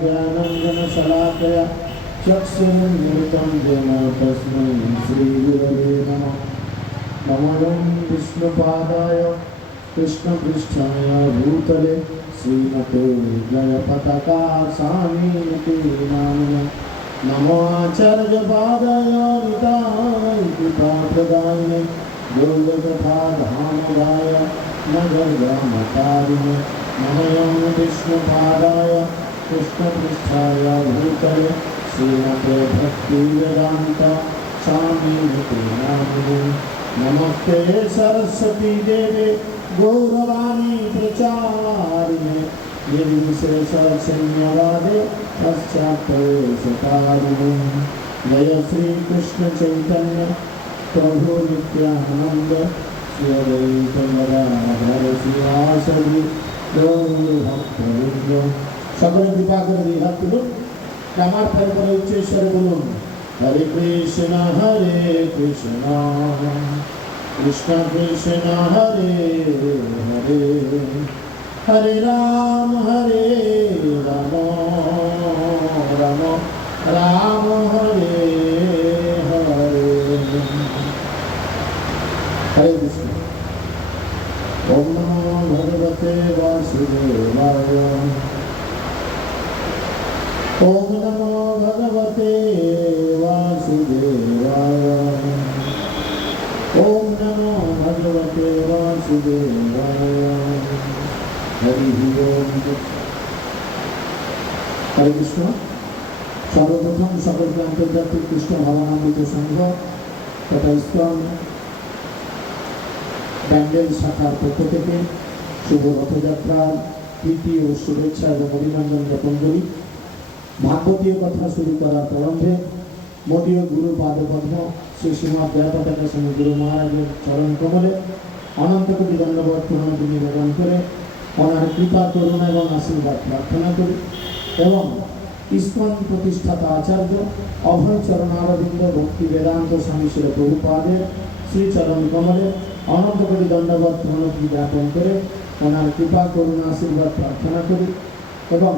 ज्ञानञ्जनशलाकया चक्षुरुन्मिलितं येन तस्मै श्रीगुरवे नमः। नमो विष्णुपादाय कृष्णपृष्ठाय भूतले श्रीमते जयपताका स्वामिनिते नामिने। नमो आचार्यपादाय निताय कृपाप्रदायिने गौरकथा धामगाय नगरग्रामकारिणे। नमों विष्णुपादाय कृष्णपृष्ठाय भूतले श्रीमते भक्तिवेदान्त स्वामिनिते नामिने। नमस्ते सरस्वती देवे गौरवाणी प्रचारिणे निर्विशेषशून्यवादे पश्चात्प्रवेशकारिणे। जय श्री कृष्ण चैतन्य प्रभु नित्यानंद श्री अद्वैत गदाधर शिवासादि गौरभक्तवृंद। সকলে কৃপা করে দুই হাত তুলুন, আমার পরে পরে উচ্চেশ্বরে বলুন হরে কৃষ্ণ কৃষ্ণ কৃষ্ণ হরে হরে হরে রাম রাম রাম হরে হরে। হরে কৃষ্ণ। ওম নমো ভগবতে বাসুদেবায়। ओम नमो भगवते वासुदेवाय। ओम नमो भगवते वासुदेवाय। हरि ओम। हरे कृष्ण। सर्वप्रथम সকলকে আন্তর্জাতিক কৃষ্ণ ভাবনামৃত সংঘ তথা ইসকন ব্যান্ডেল শাখার পক্ষ থেকে শুভ রথযাত্রার প্রীতি ও শুভেচ্ছা এবং অভিনন্দন জ্ঞাপন করি। ভাগবতীয় কথা শুরু করার প্রারম্ভে মোদীয় গুরু পাদপদ্ম শ্রী শ্রীমৎ জয়পতাকা স্বামী গুরু মহারাজের চরণ কমলে অনন্ত কোটি দণ্ডবত প্রণতি নিবেদন করে ওনার কৃপা করুণা এবং আশীর্বাদ প্রার্থনা করি। এবং ইস্কন প্রতিষ্ঠাতা আচার্য অভয় চরণারবিন্দ ভক্তি বেদান্ত স্বামী শিল প্রভুপাদের শ্রীচরণ কমলে অনন্ত কোটি দণ্ডবত প্রণতি জ্ঞাপন করে ওনার কৃপা করুণা আশীর্বাদ প্রার্থনা করি এবং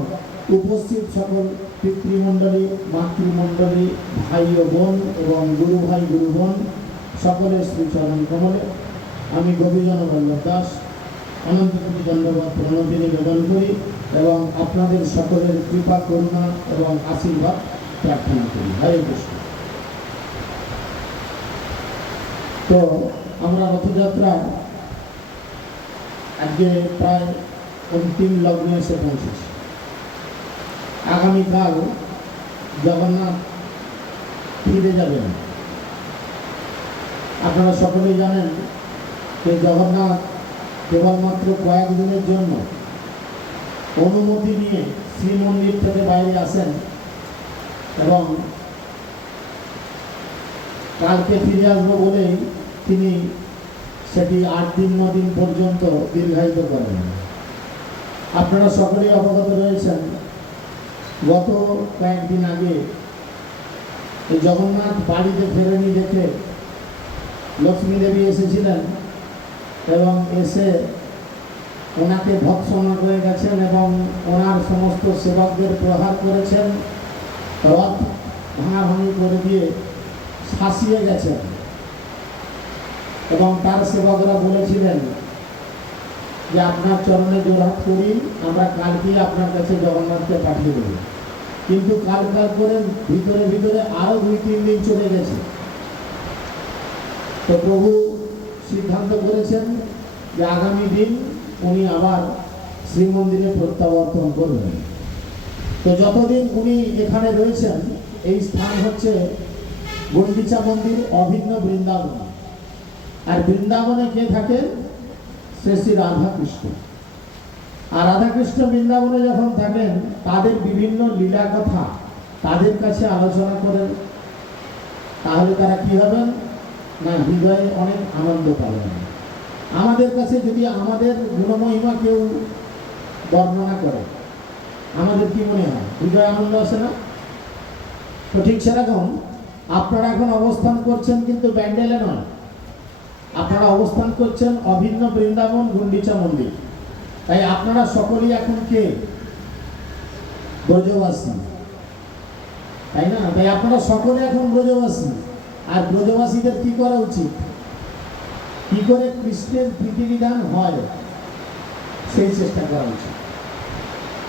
উপস্থিত সকল পিতৃমণ্ডলী মাতৃমণ্ডলী ভাই ও বোন এবং গুরু ভাই গুরু বোন সকলের শ্রীচরণ কমলে আমি গোপীজন বল্লভ দাস অনন্ত কোটি দণ্ডবত প্রণতি নিবেদন করি এবং আপনাদের সকলের কৃপা করুণা এবং আশীর্বাদ প্রার্থনা করি। হরে কৃষ্ণ। তো আমরা রথযাত্রা আজকে প্রায় অন্তিম লগ্নে এসে পৌঁছেছি। আগামীকাল জগন্নাথ ফিরে যাবেন। আপনারা সকলেই জানেন যে জগন্নাথ কেবলমাত্র কয়েকদিনের জন্য অনুমতি নিয়ে শ্রীমন্দির থেকে বাইরে আসেন এবং কালকে ফিরে আসবো বলেই তিনি সেটি 8 দিন 9 দিন পর্যন্ত দীর্ঘায়িত করেন। আপনারা সকলেই অবগত রয়েছেন, গত কয়েকদিন আগে এই জগন্নাথ বাড়িতে ফেরেনি দেখে লক্ষ্মী দেবী এসেছিলেন এবং এসে ওনাকে ভৎসনা করে গেছেন এবং ওনার সমস্ত সেবকদের প্রহার করেছেন, রথ ভাঙাভাঙি করে দিয়ে শাসিয়ে গেছেন এবং তার সেবকরা বলেছিলেন যে আপনার চরণে জোড়হাত করি, আমরা কালকেই আপনার কাছে জগন্নাথকে পাঠিয়ে দেব। কিন্তু কাল করে ভিতরে ভিতরে আরও 2-3 দিন চলে গেছে। তো প্রভু সিদ্ধান্ত করেছেন যে আগামী দিন উনি আবার শ্রীমন্দিরে প্রত্যাবর্তন করবেন। তো যতদিন উনি এখানে রয়েছেন, এই স্থান হচ্ছে গুন্ডিচা মন্দির, অভিন্ন বৃন্দাবন। আর বৃন্দাবনে কে থাকেন? শ্রী রাধাকৃষ্ণ। আর রাধাকৃষ্ণ বৃন্দাবনে যখন থাকেন, তাদের বিভিন্ন লীলা কথা তাদের কাছে আলোচনা করেন। তাহলে তারা কি হবেন না, হৃদয়ে অনেক আনন্দ পাবেন। আমাদের কাছে যদি আমাদের গুণমহিমা কেউ বর্ণনা করে, আমাদের কি মনে হয়? হৃদয়ে আনন্দ আসে না? তো ঠিক সেরকম আপনারা এখন অবস্থান করছেন কিন্তু ব্যান্ডেলে নয়, আপনারা অবস্থান করছেন অভিন্ন বৃন্দাবন গুন্ডিচা মন্দির। তাই আপনারা সকলেই এখন কে? ব্রজবাসী, তাই না? তাই আপনারা সকলে এখন ব্রজবাসী। আর ব্রজবাসীদের কি করা উচিত? কি করে কৃষ্ণের প্রীতিবিধান হয় সেই চেষ্টা করা উচিত।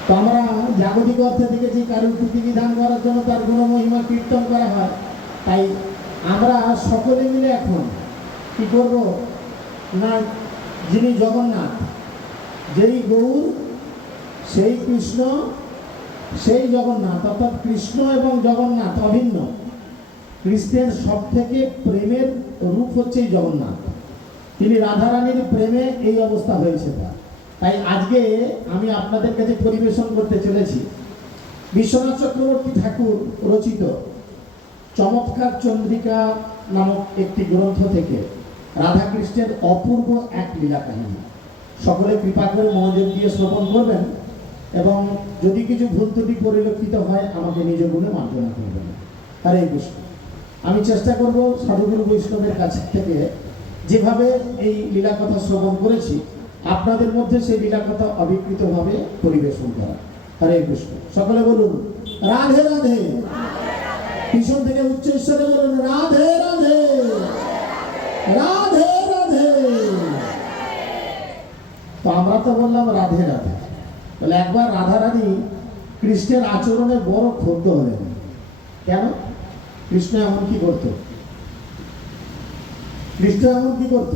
তো আমরা জাগতিক অর্থে দেখেছি কারোর প্রীতিবিধান করার জন্য তার গুণমহিমা কীর্তন করা হয়। তাই আমরা সকলে মিলে এখন কি করব না, যিনি জগন্নাথ, যেই গৌর, সেই কৃষ্ণ, সেই জগন্নাথ, অর্থাৎ কৃষ্ণ এবং জগন্নাথ অভিন্ন। কৃষ্ণের সব থেকে প্রেমের রূপ হচ্ছে এই জগন্নাথ। তিনি রাধারানীর প্রেমে এই অবস্থা হয়েছে। তাই আজকে আমি আপনাদের কাছে পরিবেশন করতে চলেছি বিশ্বনাথ চক্রবর্তী ঠাকুর রচিত চমৎকার চন্দ্রিকা নামক একটি গ্রন্থ থেকে রাধাকৃষ্ণের অপূর্ব এক লীলা কাহিনী। সকলে কৃপা করে মনোযোগ দিয়ে শ্রবণ করবেন এবং যদি কিছু ভুল ত্রুটি পরিলক্ষিত হয় আমাকে নিজ গুণে মার্জনা করবেন। হরে কৃষ্ণ। আমি চেষ্টা করব সাধুগুরু বৈষ্ণবের কাছ থেকে যেভাবে এই লীলা কথা শ্রবণ করেছি আপনাদের মধ্যে সেই লীলা কথা অবিকৃতভাবে পরিবেশন করা। হরে কৃষ্ণ। সকলে বলুন রাধে রাধে। পিছন থেকে উচ্চস্বরে বলুন রাধে রাধে, রাধে রাধে। তো আমরা তো বললাম রাধে রাধে, তাহলে একবার রাধারানী কৃষ্ণের আচরণে বড় ক্ষুব্ধ হলেন। কেন? কৃষ্ণ এমন কি করত? কৃষ্ণ এমন কি করত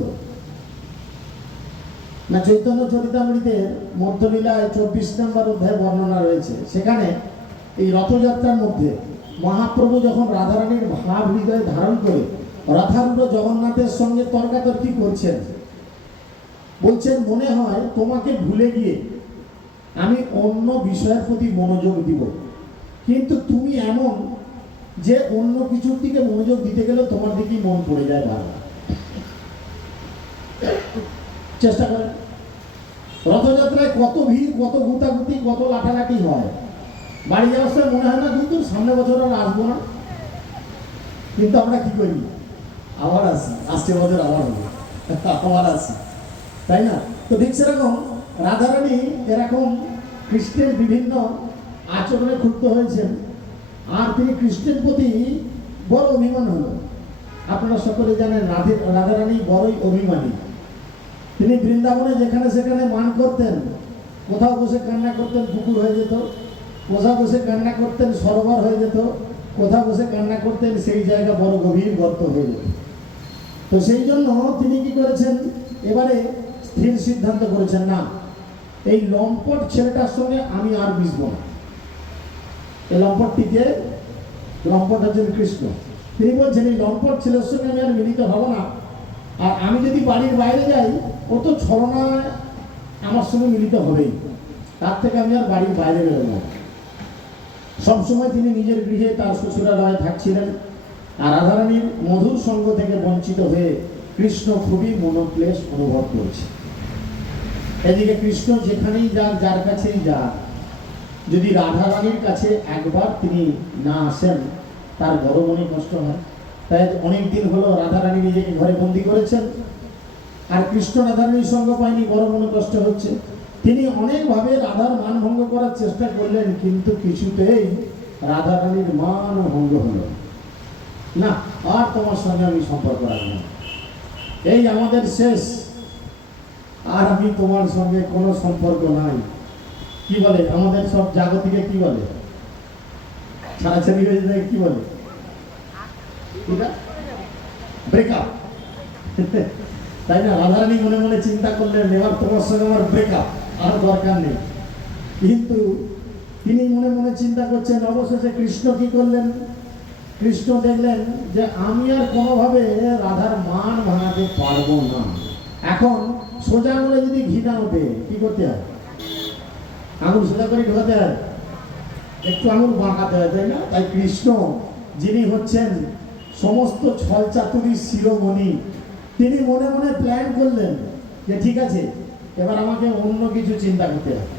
না, চৈতন্য চরিতামৃতের মধ্যলীলায় 24 নম্বর অধ্যায় বর্ণনা রয়েছে। সেখানে এই রথযাত্রার মধ্যে মহাপ্রভু যখন রাধারানীর ভাব হৃদয়ে ধারণ করে রথারূঢ় জগন্নাথের সঙ্গে তর্কাতর্কি করছেন, বলছেন মনে হয় তোমাকে ভুলে গিয়ে আমি অন্য বিষয়ের প্রতি মনোযোগ দিব, কিন্তু তুমি এমন যে অন্য কিছুর দিকে মনোযোগ দিতে গেলে তোমার দিকেই মন পড়ে যায় বারবার। চেষ্টা করেন, রথযাত্রায় কত ভিড়, কত গুতাগুতি, কত লাঠালাঠি হয়, বাড়ি যাওয়ার সময় মনে হয় না কিন্তু সামনে বছর আর আসবো না, কিন্তু আমরা কি করি, আবার আসি, আসছে বছর আবার হবো, আবার আসি, তাই না? তো ঠিক সেরকম রাধারানী এরকম কৃষ্ণের বিভিন্ন আচরণে ক্ষুব্ধ হয়েছেন, আর তিনি কৃষ্ণের প্রতি বড় অভিমান হল। আপনারা সকলে জানেন রাধারানী বড়ই অভিমানী। তিনি বৃন্দাবনে যেখানে সেখানে মান করতেন, কোথাও বসে কান্না করতেন পুকুর হয়ে যেত, কোথাও বসে কান্না করতেন সরোবর হয়ে যেত, কোথাও বসে কান্না করতেন সেই জায়গা বড় গভীর গর্ত হয়ে যেত। তো সেই জন্য তিনি কি করেছেন, এবারে স্থির সিদ্ধান্ত করেছেন, না, এই লম্পট ছেলেটার সঙ্গে আমি আর মিশব না। এই লম্পটটিকে, লম্পট হচ্ছেন কৃষ্ণ, তিনি বলছেন এই লম্পট ছেলের সঙ্গে আমি আর মিলিত হব না। আর আমি যদি বাড়ির বাইরে যাই, ও তো ছলনায় আমার সঙ্গে মিলিত হবেই, তার থেকে আমি আর বাড়ির বাইরে বেরোব না। সবসময় তিনি নিজের গৃহে তার শ্বশুরালয়ে থাকছিলেন, আর রাধারানীর মধুর সঙ্গ থেকে বঞ্চিত হয়ে কৃষ্ণ খুবই মনোক্লেশ অনুভব করেছে। এদিকে কৃষ্ণ যেখানেই যান, যার কাছেই যান, যদি রাধারানীর কাছে একবার তিনি না আসেন, তার বড় মনে কষ্ট হয়। তাই অনেক দিন হলো রাধারানী নিজেকে ঘরে বন্দি করেছেন, আর কৃষ্ণ রাধারানীর সঙ্গ পায়নি, বড় মনে কষ্ট হচ্ছে। তিনি অনেকভাবে রাধার মান ভঙ্গ করার চেষ্টা করলেন, কিন্তু কিছুতেই রাধারানীর মান ভঙ্গ হলো না। আর তোমার সঙ্গে আমি সম্পর্ক রাখবো, এই আমাদের শেষ, আর আমি তোমার সঙ্গে কোনো সম্পর্ক নাই। কি বলে আমাদের সব জাগতিকে, কি বলে, ছাড়াছাড়ি হয়ে যায়, কি বলে, ব্রেকআপ, তাই না? রাধারানী মনে মনে চিন্তা করলেন, এবার তোমার সঙ্গে আমার ব্রেকআপ, আর দরকার নেই। কিন্তু তিনি মনে মনে চিন্তা করছেন, অবশেষে কৃষ্ণ কি করলেন, কৃষ্ণ দেখলেন যে আমি আর কোনোভাবে রাধার মান ভাঙাতে পারবো না। এখন সোজা আঙুলে যদি ঘি না ওঠে, কি করতে হয়, আঙুল সোজা করে ঢোকাতে হয়, একটু আঙুল বাঁকাতে হয়, তাই না? তাই কৃষ্ণ, যিনি হচ্ছেন সমস্ত ছল চাতুরীর শিরোমণি, তিনি মনে মনে প্ল্যান করলেন যে ঠিক আছে, এবার আমাকে অন্য কিছু চিন্তা করতে হবে।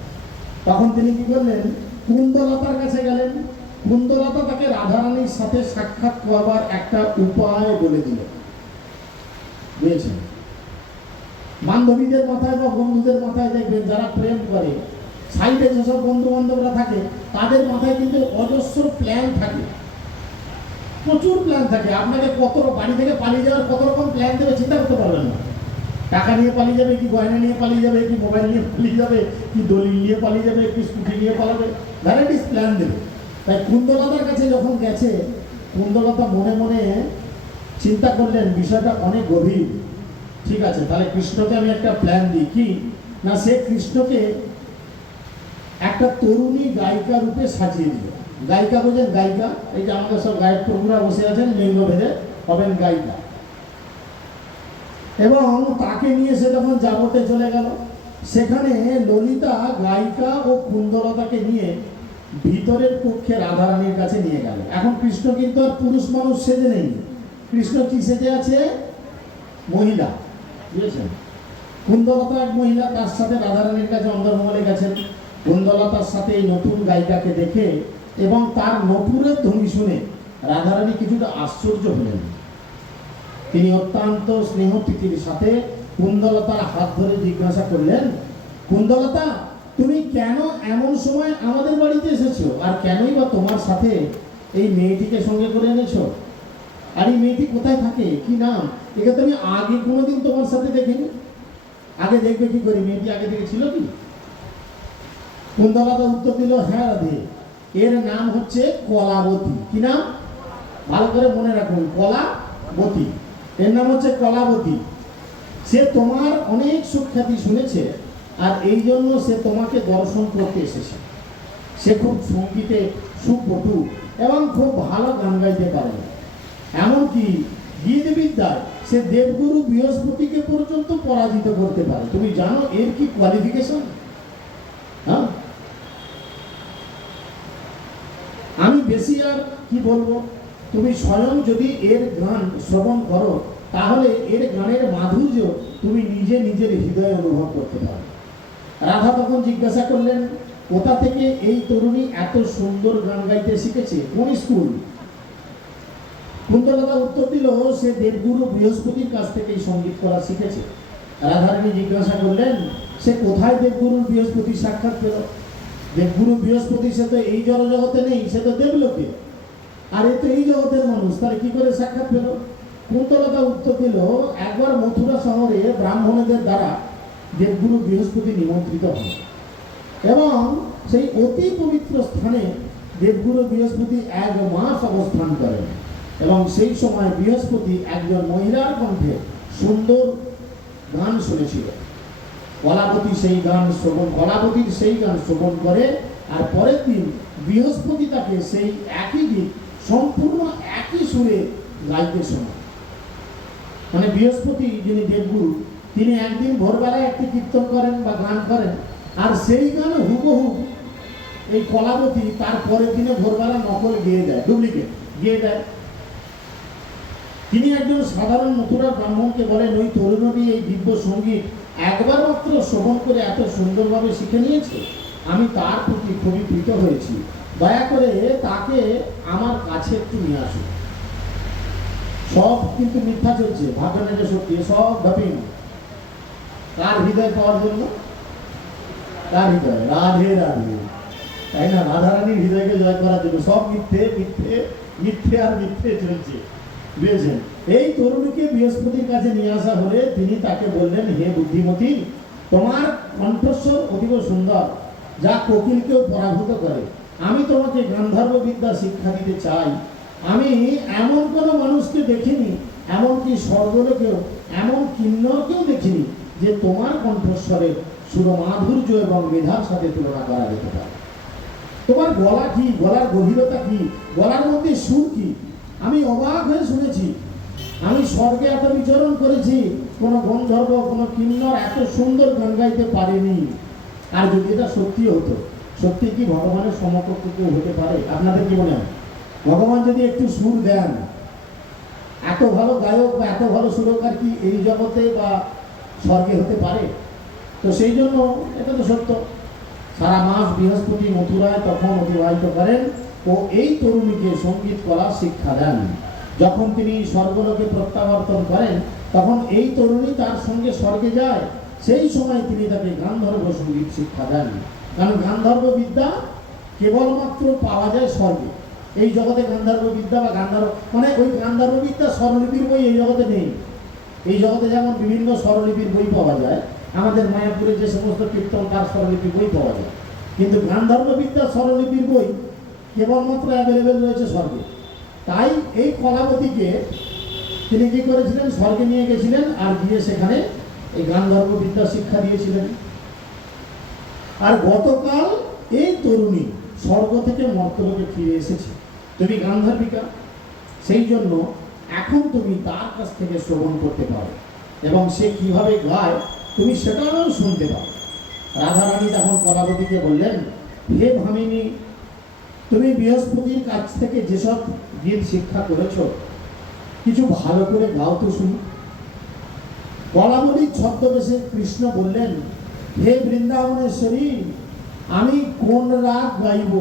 তখন তিনি কি করলেন, কুন্দলতার কাছে গেলেন। কুন্দলতা তাকে রাধারানীর সাথে সাক্ষাৎ করবার একটা উপায় বলে দিল, বুঝেছেন? বান্ধবীদের মাথায় বা বন্ধুদের মাথায় দেখবেন, যারা প্রেম করে, সাইডে যেসব বন্ধু বান্ধবরা থাকে, তাদের মাথায় কিন্তু অজস্র প্ল্যান থাকে, প্রচুর প্ল্যান থাকে। আপনাকে কত বাড়ি থেকে পালিয়ে যাওয়ার কত রকম প্ল্যান দেবে, চিন্তা করতে পারবেন না। টাকা নিয়ে পালিয়ে যাবে, কি গয়না নিয়ে পালিয়ে যাবে, কি মোবাইল নিয়ে পালিয়ে যাবে, কি দলিল নিয়ে পালিয়ে যাবে, কি স্কুটি নিয়ে পালাবে, ভ্যারাইটিস প্ল্যান দেবে। তাই কুন্দলতার কাছে যখন গেছে, কুন্দলতা মনে মনে চিন্তা করলেন বিষয়টা অনেক গভীর। ঠিক আছে, তাহলে কৃষ্ণকে আমি একটা প্ল্যান দিই। কি না, সে কৃষ্ণকে একটা তরুণী গায়িকা রূপে সাজিয়ে দিল। গায়িকা বোঝেন, গায়িকা, এই যে আমাদের সব গায়ক প্রভুরা বসে আছেন, লিঙ্গ ভেদে হবেন গায়িকা। এবং তাকে নিয়ে সে যখন যাবতে চলে গেল, সেখানে ললিতা গায়িকা ও কুন্দলতাকে নিয়ে ভিতরের কক্ষে রাধারানীর কাছে নিয়ে গেল। এখন কৃষ্ণ কিন্তু আর পুরুষ মানুষ সেজে নেই, কৃষ্ণ কি সেজে আছে, মহিলা, বুঝেছেন? কুন্দলতা এক মহিলা, তার সাথে রাধারানীর কাছে অন্দরমহলে গেছেন। কুন্দলতার সাথে এই নতুন গায়িকাকে দেখে এবং তার নপুরের ধ্বনি শুনে রাধারানী কিছুটা আশ্চর্য হলেন। তিনি অত্যন্ত স্নেহ প্রীতির সাথে কুন্দলতার হাত ধরে জিজ্ঞাসা করলেন, কুন্দলতা, তুমি কেন এমন সময় আমাদের বাড়িতে এসেছো, আর কেনই বা তোমার সাথে এই মেয়েটিকে সঙ্গে করে এনেছো? আর এই মেয়েটি কোথায় থাকে, কি নাম? একে তো আমি আগে কোনোদিন তোমার সাথে দেখিনি। আগে দেখবে কি করে, মেয়েটি আগে থেকে ছিল কি? কুন্দলতা উত্তর দিল, হ্যাঁ রাধে, এর নাম হচ্ছে কলাবতী। কি নাম? ভালো করে মনে রাখুন, কলাবতী, এর নাম হচ্ছে কলাবতী। সে তোমার অনেক সুখ্যাতি শুনেছে, আর এই জন্য সে তোমাকে দর্শন করতে এসেছে। সে খুব সঙ্গীতে সুপটু এবং খুব ভালো গান গাইতে পারে, এমনকি গীতবিদ্যায় সে দেবগুরু বৃহস্পতিকে পর্যন্ত পরাজিত করতে পারে। তুমি জানো এর কি কোয়ালিফিকেশন? হ্যাঁ, আমি বেশি আর কি বলবো, তুমি স্বয়ং যদি এর গান শ্রবণ করো, তাহলে এর গানের মাধুর্য তুমি নিজে নিজের হৃদয়ে অনুভব করতে পারো। রাধা তখন জিজ্ঞাসা করলেন, কোথা থেকে এই তরুণী এত সুন্দর গান গাইতে শিখেছে, কোন স্কুল? কুন্তলতা উত্তর দিল, সে দেবগুরু বৃহস্পতির কাছ থেকে এই সঙ্গীত করা শিখেছে। রাধারানী জিজ্ঞাসা করলেন, সে কোথায় দেবগুরু বৃহস্পতি সাক্ষাৎ পেল? দেবগুরু বৃহস্পতি সে তো এই জড়জগতে নেই, সে তো দেবলোকে, আর এ তো এই জগতের মানুষ, তাহলে কি করে সাক্ষাৎ পেল? কুন্তলতা উত্তর দিল, একবার মথুরা শহরে ব্রাহ্মণদের দ্বারা দেবগুরু বৃহস্পতি নিমন্ত্রিত হন এবং সেই অতি পবিত্র স্থানে দেবগুরু বৃহস্পতি 1 মাস অবস্থান করেন এবং সেই সময় বৃহস্পতি একজন মহিলার কণ্ঠে সুন্দর গান শুনেছিল। কলাবতীর সেই গান শ্রবণ করে, আর পরের দিন বৃহস্পতি তাকে সেই একই গীত সম্পূর্ণ একই সুরে গাইতে শোনান। মানে বৃহস্পতি যিনি দেবগুরু, তিনি একদিন ভোরবেলায় একটি কীর্তন করেন বা গান করেন, আর সেই গান হুবহু এই কলাবতী তার পরের দিনে ভোরবেলা নকল গেয়ে দেয়, ডুপ্লিকেট গেয়ে দেয়। তিনি একজন সাধারণ মথুরার ব্রাহ্মণকে বলেন, ওই তরুণী এই দিব্য সঙ্গীত একবার মাত্র শ্রবণ করে এত সুন্দরভাবে শিখে নিয়েছে, আমি তার প্রতি খুবই প্রীত হয়েছি, দয়া করে তাকে আমার কাছে একটু নিয়ে আসুন। সব কিন্তু মিথ্যা চলছে, ভাবনা যে সত্যি, সব ভাবিন। কার হৃদয় পাওয়ার জন্য? কার হৃদয়? রাধে রাধে, তাই না? রাধারানীর হৃদয়কে জয় করার জন্য সব মিথ্যে মিথ্যে মিথ্যে আর মিথ্যে চলছে, বুঝেছেন? এই তরুণীকে বৃহস্পতির কাছে নিয়ে আসা হলে তিনি তাকে বললেন, হে বুদ্ধিমতী, তোমার কণ্ঠস্বর অতীব সুন্দর, যা কোকিলকেও পরাভূত করে। আমি তোমাকে গান্ধর্ব বিদ্যা শিক্ষা দিতে চাই। আমি এমন কোনো মানুষকে দেখিনি, এমনকি স্বর্গলোকেও এমন কিন্নরকেও দেখিনি যে তোমার কণ্ঠস্বরের সুরমাধুর্য এবং মেধার সাথে তুলনা করা যেতে পারে। তোমার গলা কি, গলার গভীরতা কি, গলার মধ্যে সুর কি, আমি অবাক হয়ে শুনেছি। আমি স্বর্গে এত বিচরণ করেছি, কোনো গন্ধর্ব কোনো কিন্নর এত সুন্দর গান গাইতে পারেনি। আর যদি এটা সত্যি হতো, সত্যি কি ভগবানের সমকক্ষ কেউ হতে পারে? আপনাদের কি মনে হয়? ভগবান যদি একটু সুর দেন, এত ভালো গায়ক বা এত ভালো সুরকার কি এই জগতে বা স্বর্গে হতে পারে? তো সেই জন্য এটা তো সত্য। সারা মাস বৃহস্পতি মথুরায় তখন অতিবাহিত করেন ও এই তরুণীকে সঙ্গীত করা শিক্ষা দেন। যখন তিনি স্বর্গলোকে প্রত্যাবর্তন করেন, তখন এই তরুণী তার সঙ্গে স্বর্গে যায়। সেই সময় তিনি তাকে গান্ধর্ব সঙ্গীত শিক্ষা দেন, কারণ গান্ধর্ব বিদ্যা কেবলমাত্র পাওয়া যায় স্বর্গে। এই জগতে গান্ধর্ব বিদ্যা বা গান্ধর্ব মানে ওই গান্ধর্ব বিদ্যা স্বরলিপির বই এই জগতে নেই। এই জগতে যেমন বিভিন্ন স্বরলিপির বই পাওয়া যায়, আমাদের মায়াপুরে যে সমস্ত কীর্তন তার স্বরলিপির বই পাওয়া যায়, কিন্তু গান্ধর্ব বিদ্যা স্বরলিপির বই কেবলমাত্র অ্যাভেলেবেল রয়েছে স্বর্গে। তাই এই কলাবতীকে তিনি কি করেছিলেন, স্বর্গে নিয়ে গেছিলেন আর গিয়ে সেখানে এই গান্ধর্ব বিদ্যা শিক্ষা দিয়েছিলেন। আর গতকাল এই তরুণী স্বর্গ থেকে মর্তলোকে ফিরে এসেছে। তুমি গান্ধর্বিকা, সেই জন্য এখন তুমি তার কাছ থেকে শ্রবণ করতে পারো এবং সে কিভাবে গায় তুমি সেটাও শুনতে পারো। রাধারানী তখন কলাবতীকে বললেন, হে ভামিনী, তুমি বৃহস্পতির কাছ থেকে যেসব গীত শিক্ষা করেছ, কিছু ভালো করে গাও তো শুনি। কলাবতীর ছদ্মবেশে কৃষ্ণ বললেন, হে বৃন্দাবনেশ্বরী, আমি কোন রাগ গাইব?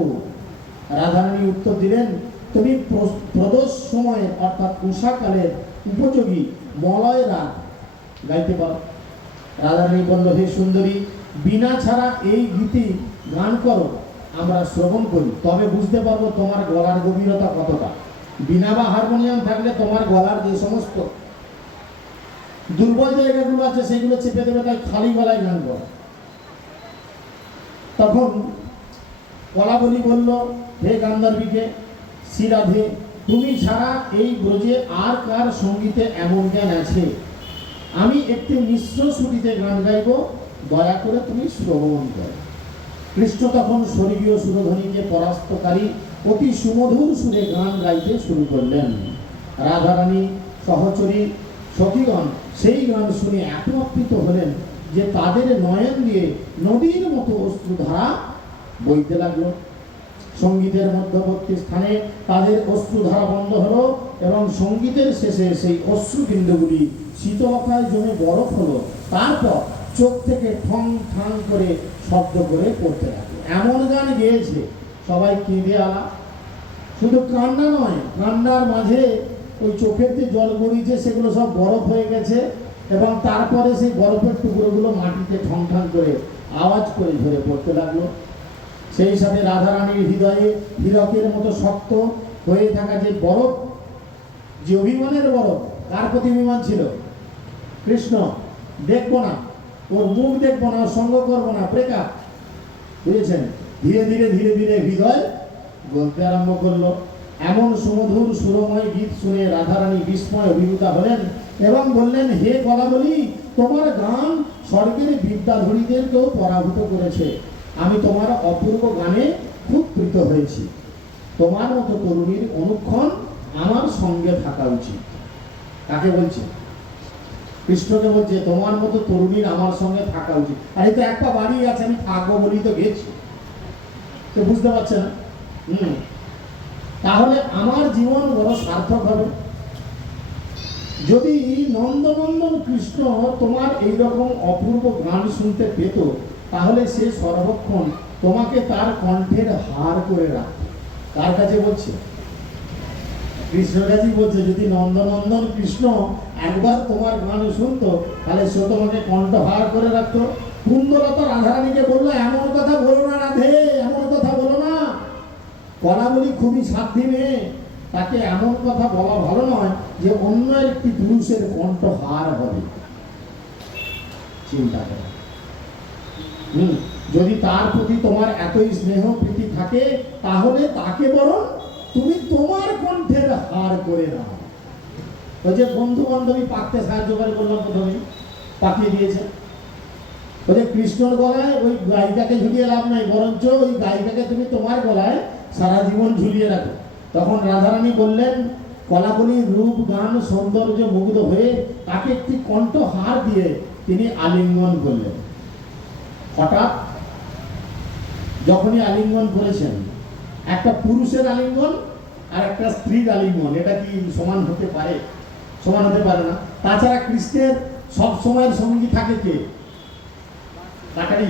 রাধারানী উত্তর দিলেন, তুমি প্রদোষ সময়ে অর্থাৎ উষাকালের উপযোগী মলয় রাগ গাইতে পারো। রাধারানী বলল, হে সুন্দরী, বিনা ছাড়া এই গীতি গান করো, আমরা শ্রবণ করি, তবে বুঝতে পারবো তোমার গলার গভীরতা কতটা। বিনা বা হারমোনিয়াম থাকলে তোমার গলার যে সমস্ত দুর্বল জায়গাগুলো আছে সেগুলো চেপে দেবে, তাই খালি গলায় গান করো। তখন কলাবলী বলল, হে গান্ধর্বীকে, শ্রীরাধে, তুমি ছাড়া এই ব্রজে আর কার সঙ্গীতে এমন জ্ঞান আছে? আমি একটি মিশ্র শ্রুতিতে গান গাইব, দয়া করে তুমি শ্রবণ করো। কৃষ্ণ তখন স্বর্গীয় সুরধ্বনিকে পরাস্তকারী অতি সুমধুর সুরে গান গাইতে শুরু করলেন। রাধারানী সহচরী সখীগণ সেই গান শুনে এত আপ্লুত হলেন যে তাদের নয়ন দিয়ে নদীর মতো অশ্রুধারা বইতে লাগলো। সঙ্গীতের মধ্যবর্তী স্থানে তাদের অশ্রুধারা বন্ধ হলো এবং সঙ্গীতের শেষে সেই অশ্রুবিন্দুগুলি শীতলতায় জমে বরফ হলো। তারপর চোখ থেকে ঠং ঠাং করে শব্দ করে পড়তে লাগলো। এমন গান গেয়েছে সবাই কেঁদে আলা। শুধু কান্না নয়, কান্নার মাঝে ওই চোখের যে জল গড়িয়েছে সেগুলো সব বরফ হয়ে গেছে, এবং তারপরে সেই বরফের টুকরোগুলো মাটিতে ঠং ঠং করে আওয়াজ করে ঝরে পড়তে লাগলো। সেই সাথে রাধারানীর হৃদয়ে হীরকের মতো শক্ত হয়ে থাকা যে বরফ, যে অভিমানের বরফ, কার প্রতি অভিমান ছিল? কৃষ্ণ। দেখবো না, ওর মুখ দেখবো না, ওর সঙ্গ করবো না, ব্রেকআপ। বুঝেছেন? ধীরে ধীরে ধীরে ধীরে হৃদয় বলতে আরম্ভ করলো। এমন সুমধুর সুরময় গীত শুনে রাধারানী বিস্ময় অভিভূতা হলেন এবং বললেন, হে কলাবলী, তোমার গান স্বর্গের বিদ্যাধরীদেরকেও পরাভূত করেছে। আমি তোমার অপূর্ব গানে খুব প্রীত হয়েছি। তোমার মতো তরুণীর অনুক্ষণ আমার সঙ্গে থাকা উচিত। কাকে বলছে? কৃষ্ণকে বলছে তোমার মতো তরুণীর আমার সঙ্গে থাকা উচিত। আর এই তো একটা বাড়ি আছে, আমি থাকবো বলি তো গেছি। তো বুঝতে পারছে না? তাহলে আমার জীবন বড় সার্থক হবে যদি নন্দনন্দন কৃষ্ণ তোমার এইরকম অপূর্ব গান শুনতে পেত। তাহলে সে সর্বক্ষণ তোমাকে তার কণ্ঠের হার করে রাখত। কার কাছে বলছে? কৃষ্ণের কাছেই বলছে। যদি নন্দনন্দন কৃষ্ণ একবার তোমার গান শুনতো, তাহলে সে তোমাকে কণ্ঠহার করে রাখতো। কুন্দলতা রাধারানীকে বললো, এমন কথা বলো না রাধে, এমন কথা বলো না। কলাবলী খুবই সাধ্যী মেয়ে, তাকে এমন কথা বলা ভালো নয় যে অন্য একটি পুরুষের কণ্ঠহার হবে। চিন্তা করো। যদি তার প্রতি তোমার এতই স্নেহ প্রীতি থাকে, তাহলে তাকে বরং তুমি তোমার কণ্ঠের হার করে নাও। ওই যে বন্ধু বান্ধবী পাকতে সাহায্য করে বললাম, প্রথমে পাকিয়ে দিয়েছে। ওই যে কৃষ্ণর গলায় ওই গায়িকাকে ঝুলিয়ে লাভ নাই, বরঞ্চ ওই গায়িকাকে তুমি তোমার গলায় সারা জীবন ঝুলিয়ে রাখো। তখন রাধারানী বললেন, কলাবলীর রূপ গান সৌন্দর্য মুগ্ধ হয়ে তাকে একটি কণ্ঠহার দিয়ে তিনি আলিঙ্গন করলেন। হঠাৎ যখনই আলিঙ্গন করেছেন, একটা পুরুষের আলিঙ্গন আর একটা স্ত্রীর আলিঙ্গন, এটা কি সমান হতে পারে? সমান হতে পারে না। তাছাড়া কৃষ্ণের সব সময়ের সঙ্গী থাকে কে? কাটারি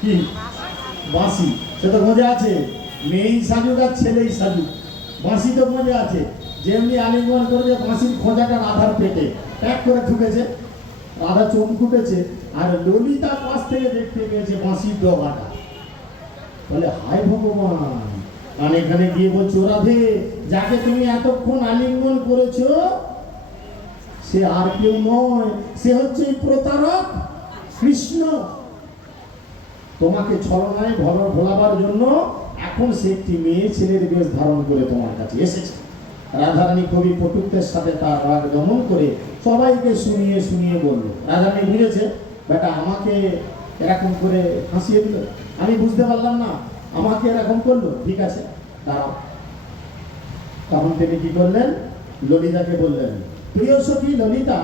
কি? বাঁশি। সে তো মজা আছে, মেয়েই সাজুক আর ছেলেই সাজুক, বাঁশি তো মজা আছে। যেমনি আলিঙ্গন করে যে বাঁশির খোঁজাটা রাধার পেটে প্যাক করে ঢুকেছে, রাধা চোখ ফুটেছে, আর ললিতা পাশ থেকে দেখতে পেয়েছে বাঁশির ডগাটা। বলে, হায় ভগবান। কারণ এখানে গিয়ে বলছো, রাধে, যাকে তুমি এতক্ষণ আলিঙ্গন করেছো সে আর কেউ নয়, সে হচ্ছে এই প্রতারক কৃষ্ণ। তোমাকে ছলনায় ভোলাবার জন্য এখন সে একটি মেয়ে ছেলের বেশ ধারণ করে তোমার কাছে এসেছে। রাধারানী কবি পটুত্বের সাথে তার রাগ দমন করে সবাইকে শুনিয়ে শুনিয়ে বলল। রাধারানী বুঝেছে, বেটা আমাকে এরকম করে হাসিয়ে দিল, আমি বুঝতে পারলাম না, আমাকে এরকম করলো, ঠিক আছে দাঁড়াও। তখন তিনি কি করলেন? ললিতাকে বললেন, প্রিয় সখী ললিতা,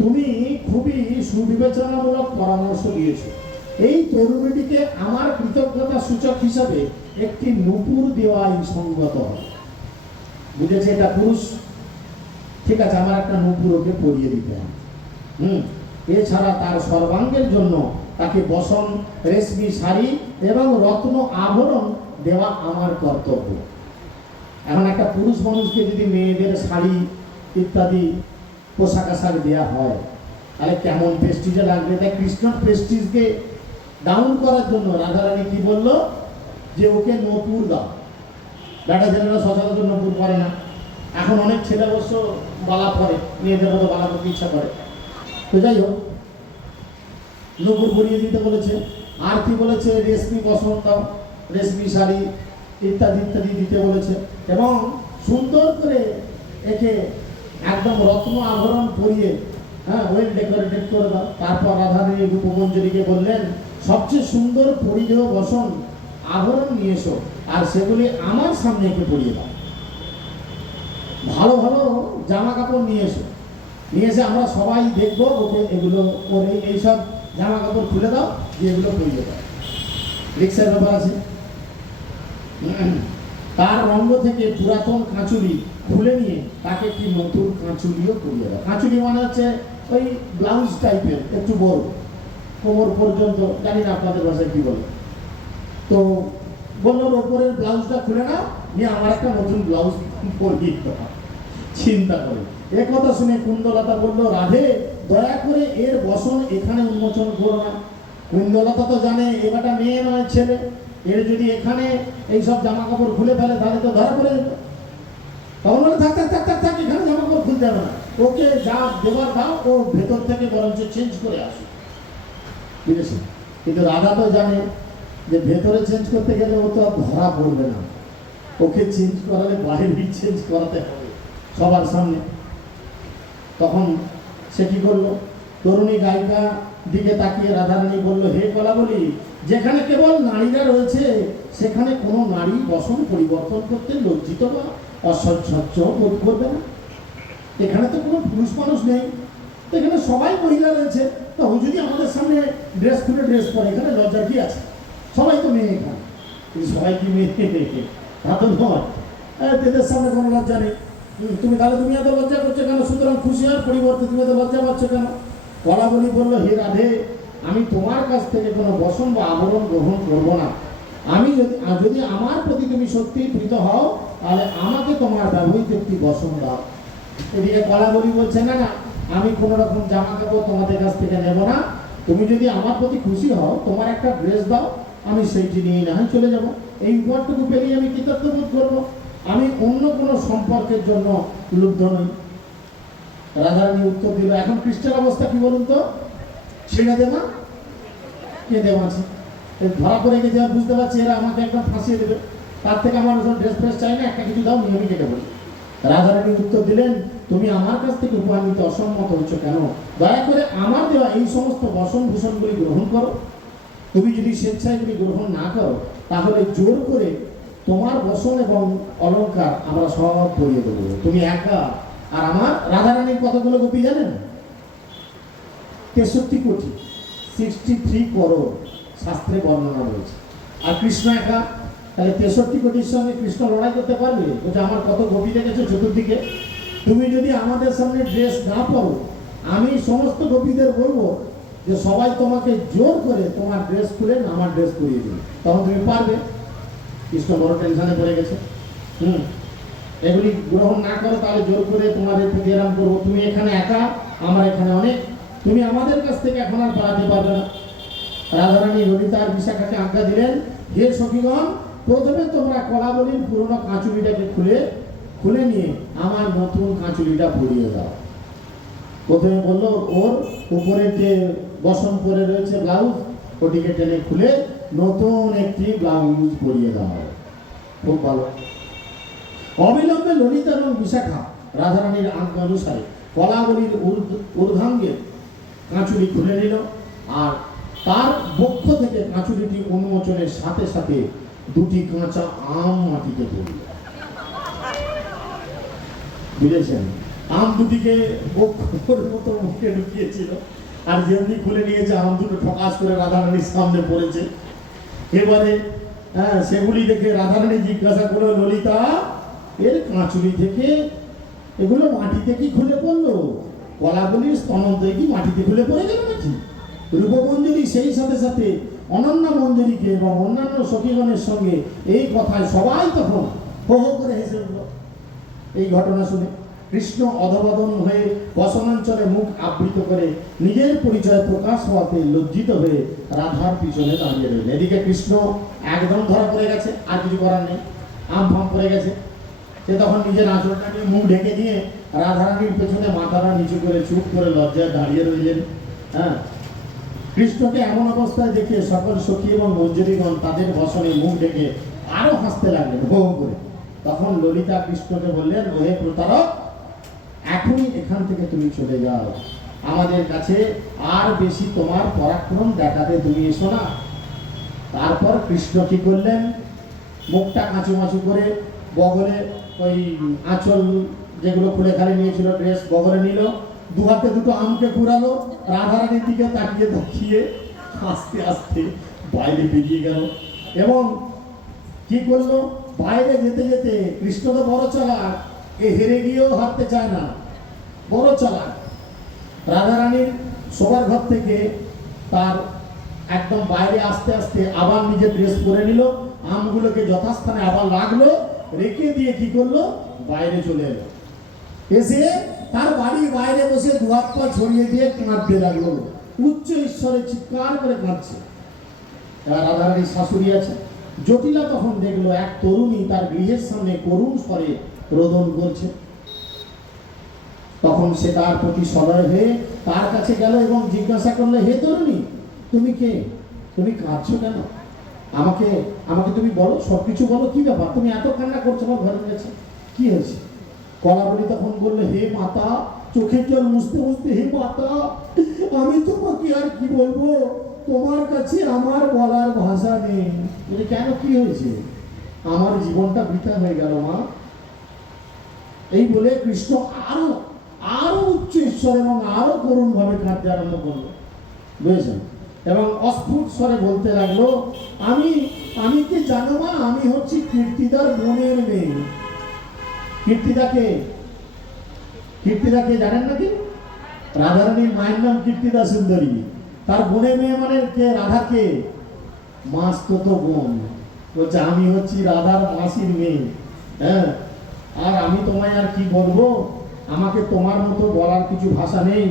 তুমি খুবই সুবিবেচনামূলক পরামর্শ দিয়েছো। এই তরুণীটিকে আমার কৃতজ্ঞতা সূচক হিসাবে একটি নূপুর দেওয়াই সঙ্গত হবে। বুঝেছে এটা পুরুষ, ঠিক আছে, আমার একটা নূপুর ওকে পরিয়ে দিতে হবে। এছাড়া তার সর্বাঙ্গের জন্য তাকে বসন, রেশমি শাড়ি এবং রত্ন আভরণ দেওয়া আমার কর্তব্য। এখন একটা পুরুষ মানুষকে যদি মেয়েদের শাড়ি ইত্যাদি পোশাক আশাক দেওয়া হয়, তাহলে কেমন প্রেস্টিজে লাগবে। তাই কৃষ্ণর প্রেস্টিজকে ডাউন করার জন্য রাধারানী কি বললো, যে ওকে নূপুর দাও। বেটা ছেলেরা সচরাচর নূপুর করে না। এখন অনেক ছেলে অবশ্য বালা পরে, মেয়েদের মতো বালা করতে ইচ্ছা করে। তো যাই হোক, নূপুর পরিয়ে দিতে বলেছে। আর কি বলেছে? রেশমি বসন দাও, রেশমি শাড়ি ইত্যাদি ইত্যাদি দিতে বলেছে, এবং সুন্দর করে একে একদম রত্ন আভরণ পরিয়ে ওয়েল ডেকোরেটেড করে দাও। তারপর রাধারানী রূপমঞ্জরীকে বললেন, সবচেয়ে সুন্দর পরিধেয় বসন আভরণ নিয়ে এসো, আর সেগুলি আমার সামনে একে পরিয়ে দাও। ভালো ভালো জামা কাপড় নিয়ে এসো, নিয়ে এসে আমরা সবাই দেখবো ওকে এগুলো পরে। এইসব জামা কাপড় খুলে দাও, দিয়ে এগুলো পরিয়ে দাও। রিক্সার ব্যাপার আছে। তার রঙ্গ থেকে পুরাতন কাঁচুলি খুলে নিয়ে তাকে একটি নতুন কাঁচুলিও পরিয়ে দাও। কাঁচুলি মানে হচ্ছে ওই ব্লাউজ টাইপের, একটু বড়, কোমর পর্যন্ত, জানি না আপনাদের ভাষায় কি বলে। তো বললো ওপরের ব্লাউজটা খুলে নাও, নিয়ে আমার একটা নতুন ব্লাউজ পরিয়ে দাও। চিন্তা করে এ কথা শুনে কুন্দলতা বলল, রাধে দয়া করে এর বসন এখানে উন্মোচন করো না। কুন্দলতা তো জানে এবারটা মেয়ে নয় ছেলে, এর যদি এখানে এইসব জামা কাপড় খুলে ফেলে তাহলে তো ধরা পড়ে যেত। তখন বলে থাক থাক থাক থাক থাক, এখানে জামা কাপড় খুলতে হবে না, ওকে যা দেবার দাও, ও ভেতর থেকে বরঞ্চ চেঞ্জ করে আসে। বুঝেছি? কিন্তু রাধা তো জানে যে ভেতরে চেঞ্জ করতে গেলে ও তো আর ধরা পড়বে না, ওকে চেঞ্জ করালে বাইরেই চেঞ্জ করাতে হবে সবার সামনে। তখন সে কি করলো, তরুণী গায়িকা দিকে তাকিয়ে রাধারানী বলল, হে কলাবলী, যেখানে কেবল নারীরা রয়েছে সেখানে কোনো নারী বসন পরিবর্তন করতে লজ্জিত বা অসহ্য বোধ করবে না। এখানে তো কোনো পুরুষ মানুষ নেই, এখানে সবাই মহিলা রয়েছে, তখন যদি আমাদের সামনে ড্রেস খুলে ড্রেস পরে এখানে লজ্জা কি আছে? সবাই তো মেয়ে এখানে, কিন্তু সবাই কি মেয়ে? তা তো নয়, এদের সামনে কোনো লজ্জা নেই। তুমি এত লজ্জা করছো কেন? সুতরাং খুশি হওয়ার পরিবর্তে তুমি এত লজ্জা পাচ্ছ কেন? কলাবলী বলল, হে রাধে, আমি তোমার কাছ থেকে কোনো বসন বা আবরণ গ্রহণ করবো না। আমি যদি আমার প্রতি তুমি সত্যিই প্রীত হও তাহলে আমাকে তোমার ব্যবহৃত একটি বসন দাও। এদিকে কলাবলী বলছে, না না, আমি কোনো রকম জামা কাপড় তোমাদের কাছ থেকে নেব না। তুমি যদি আমার প্রতি খুশি হও, তোমার একটা ড্রেস দাও, আমি সেইটি নিয়ে না হয় চলে যাবো। এই উপহারটুকু পেলেই আমি কৃতজ্ঞবোধ করবো। আমি অন্য কোনো সম্পর্কের জন্য লুব্ধ নই। রাধারানী উত্তর দিল, এখন কৃষ্ণের অবস্থা কি বলুন তো? ছেড়ে দেবা? কে দেওয়া আছে? ধরা পড়ে গেছে, বুঝতে পারছি এরা আমাকে একদম ফাঁসিয়ে দেবে, তার থেকে আমার ড্রেস ফ্রেস চাই না, একটা কিছু দাও, নিয়ে আমি কেটে পড়ি। রাধারানী উত্তর দিলেন, তুমি আমার কাছ থেকে উপহার নিতে অসম্মত হচ্ছ কেন? দয়া করে আমার দেওয়া এই সমস্ত বসন ভূষণগুলি গ্রহণ করো। তুমি যদি স্বেচ্ছায় এগুলি গ্রহণ না করো তাহলে জোর করে তোমার বসন এবং অলংকার আমরা সব পরিয়ে দেবো। তুমি একা। আর আমার রাধারানীর কতগুলো গোপী জানেন? 63 কোটি, 63 করোড় শাস্ত্রে বর্ণনা রয়েছে। আর কৃষ্ণ একা, তাহলে 63 কোটির সঙ্গে কৃষ্ণ লড়াই করতে পারবে? ওটা আমার কত গোপী দেখেছো চতুর্দিকে। তুমি যদি আমাদের সামনে ড্রেস না পরো, আমি সমস্ত গোপীদের বলবো যে সবাই তোমাকে জোর করে তোমার ড্রেস খুলে আমার ড্রেস পরিয়ে দেবে, তখন তুমি পারবে? কৃষ্ণ বড় টেনশনে পড়ে গেছে। এগুলি গ্রহণ না করো তাহলে জোর করে তোমাদের প্রতি এরাম করবো। তুমি এখানে একা, আমরা এখানে অনেক, তুমি আমাদের কাছ থেকে এখন আর পালাতে পারবে না। রাধারানী ললিতা আর বিশাখাকে আজ্ঞা দিলেন, হে সখীগণ, প্রথমে তোমরা কলাবলীর পুরনো কাঁচুলিটাকে খুলে নিয়ে আমার নতুন কাঁচুলিটা পরিয়ে দাও। প্রথমে বললো ওর উপরের যে বসন পরে রয়েছে ব্লাউজ, ওটিকে টেনে খুলে নতুন একটি ব্লাউজ পরিয়ে দাও। খুব ভালো। অবিলম্বে ললিতা এবং বিশাখা রাধারানীর আজ্ঞা অনুসারে কলাবলীর ঊর্ধ্বাঙ্গে কাঁচুলি খুলে নিল, আর তার বক্ষ থেকে কাঁচুলিটি উন্মোচনের সাথে সাথে দুটি কাঁচা আম মাটিতে পড়ল। বুঝেছেন? আম দুটিকে বক্ষর মতো মুখে ঢুকিয়েছিল, আর যেমনি খুলে নিয়েছে আম দুটো ঠকাস করে রাধারানীর সামনে পড়েছে। এবারে সেগুলি দেখে রাধারানী জিজ্ঞাসা করলো, ললিতা, এর কাঁচুলি থেকে এগুলো মাটিতে কি খুলে পড়লো? কলাবলীর স্তনদ্বয় কি মাটিতে খুলে পড়ে গেল নাকি? রূপমঞ্জরি সেই সাথে সাথে অনন্যা মঞ্জরীকে এবং অন্যান্য সখীগণের সঙ্গে এই কথায় সবাই তখন হো হো করে হেসে উঠল। এই ঘটনা শুনে কৃষ্ণ অধবদন হয়ে বসনাঞ্চলে মুখ আবৃত করে নিজের পরিচয় প্রকাশ হওয়াতে লজ্জিত হয়ে রাধার পিছনে দাঁড়িয়ে রইল। এদিকে কৃষ্ণ একদম ধরা পড়ে গেছে, আর কিছু করার নেই, আম ফাম পড়ে গেছে। সে তখন নিজের আঁচলটা নিয়ে মুখ ঢেকে দিয়ে রাধারানীর পেছনে মাথাটা নিচু করে চুপ করে লজ্জায় দাঁড়িয়ে রইলেন। কৃষ্ণকে এমন অবস্থায় দেখে সকল সখী এবং মঞ্জরীগণ তাদের বসনে মুখ ঢেকে আরো হাসতে লাগলেন হো হো করে। তখন ললিতা কৃষ্ণকে বললেন, ওহে প্রতারক, এখনই এখান থেকে তুমি চলে যাও, আমাদের কাছে আর বেশি তোমার পরাক্রম দেখাতে তুমি এসো না। তারপর কৃষ্ণ কি করলেন, মুখটা কাঁচুমাচু করে বগলে ওই আঁচল যেগুলো খুলে খালি নিয়েছিল ড্রেস বগলে নিল, দু হাতে দুটো আমকে কুড়ালো, রাধারানীর দিকে তাকিয়ে তাকিয়ে আস্তে আস্তে বাইরে বেরিয়ে গেল। এবং কি করলো, বাইরে যেতে যেতে কৃষ্ণ তো বড় চালাক, এ হেরে গিয়েও হারতে চায় না, বড় চালাক। রাধারানীর শোবার ঘর থেকে তার একদম বাইরে আস্তে আস্তে আবার নিজে ড্রেস পরে নিল, আমগুলোকে যথাস্থানে আবার লাগলো, রেখে দিয়ে কি করলো, বাইরে চলে এলো। এসে তার বাড়ির বাইরে বসে দুহাত পা ছড়িয়ে দিয়ে কাঁদতে লাগলো, উচ্চ ঈশ্বরে চিৎকার করে কাঁদছে। এবার রাধারানীর শাশুড়ি আছে। জটিলা তখন দেখলো এক তরুণী তার গৃহের সামনে করুণ স্বরে রোদন করছে। তখন সে তার প্রতি সদয় হয়ে তার কাছে গেল এবং জিজ্ঞাসা করলো, হে তরুণী, তুমি কে? তুমি কাঁদছো কেন? আমাকে আমাকে তুমি বলো, সবকিছু বলো, কি ব্যাপার? তুমি এত কান্না করছো আমার ঘরে গেছে, কি হয়েছে? কলাবলী তখন বললো, হে মাতা, চোখের জল মুছতে মুছতে, হে মাতা, আমি তোমাকে আর কি বলবো, তোমার কাছে আমার বলার ভাষা নেই। বলে, কেন, কি হয়েছে? আমার জীবনটা বৃথা হয়ে গেল মা। এই বলে কৃষ্ণ আরো আরো উচ্চ ঈশ্বর এবং আরো করুণ ভাবে কাঁদতে আরম্ভ করলো, বুঝেছেন? এবং অস্ফুট স্বরে বলতে লাগলো, আমি আমি কি জানো মা, আমি হচ্ছি কীর্তিদার বোনের মেয়ে। কীর্তিদাকে কীর্তিদাকে জানেন নাকি? রাধারানীর মায়ের নাম কীর্তিদা সুন্দরী, তার বোনের মেয়ে মানে কে? রাধাকে মাসতুতো বোন। বলছে, আমি হচ্ছি রাধার মাসির মেয়ে। হ্যাঁ, আর আমি তোমায় আর কি বলবো, আমাকে তোমার মতো বলার কিছু ভাষা নেই।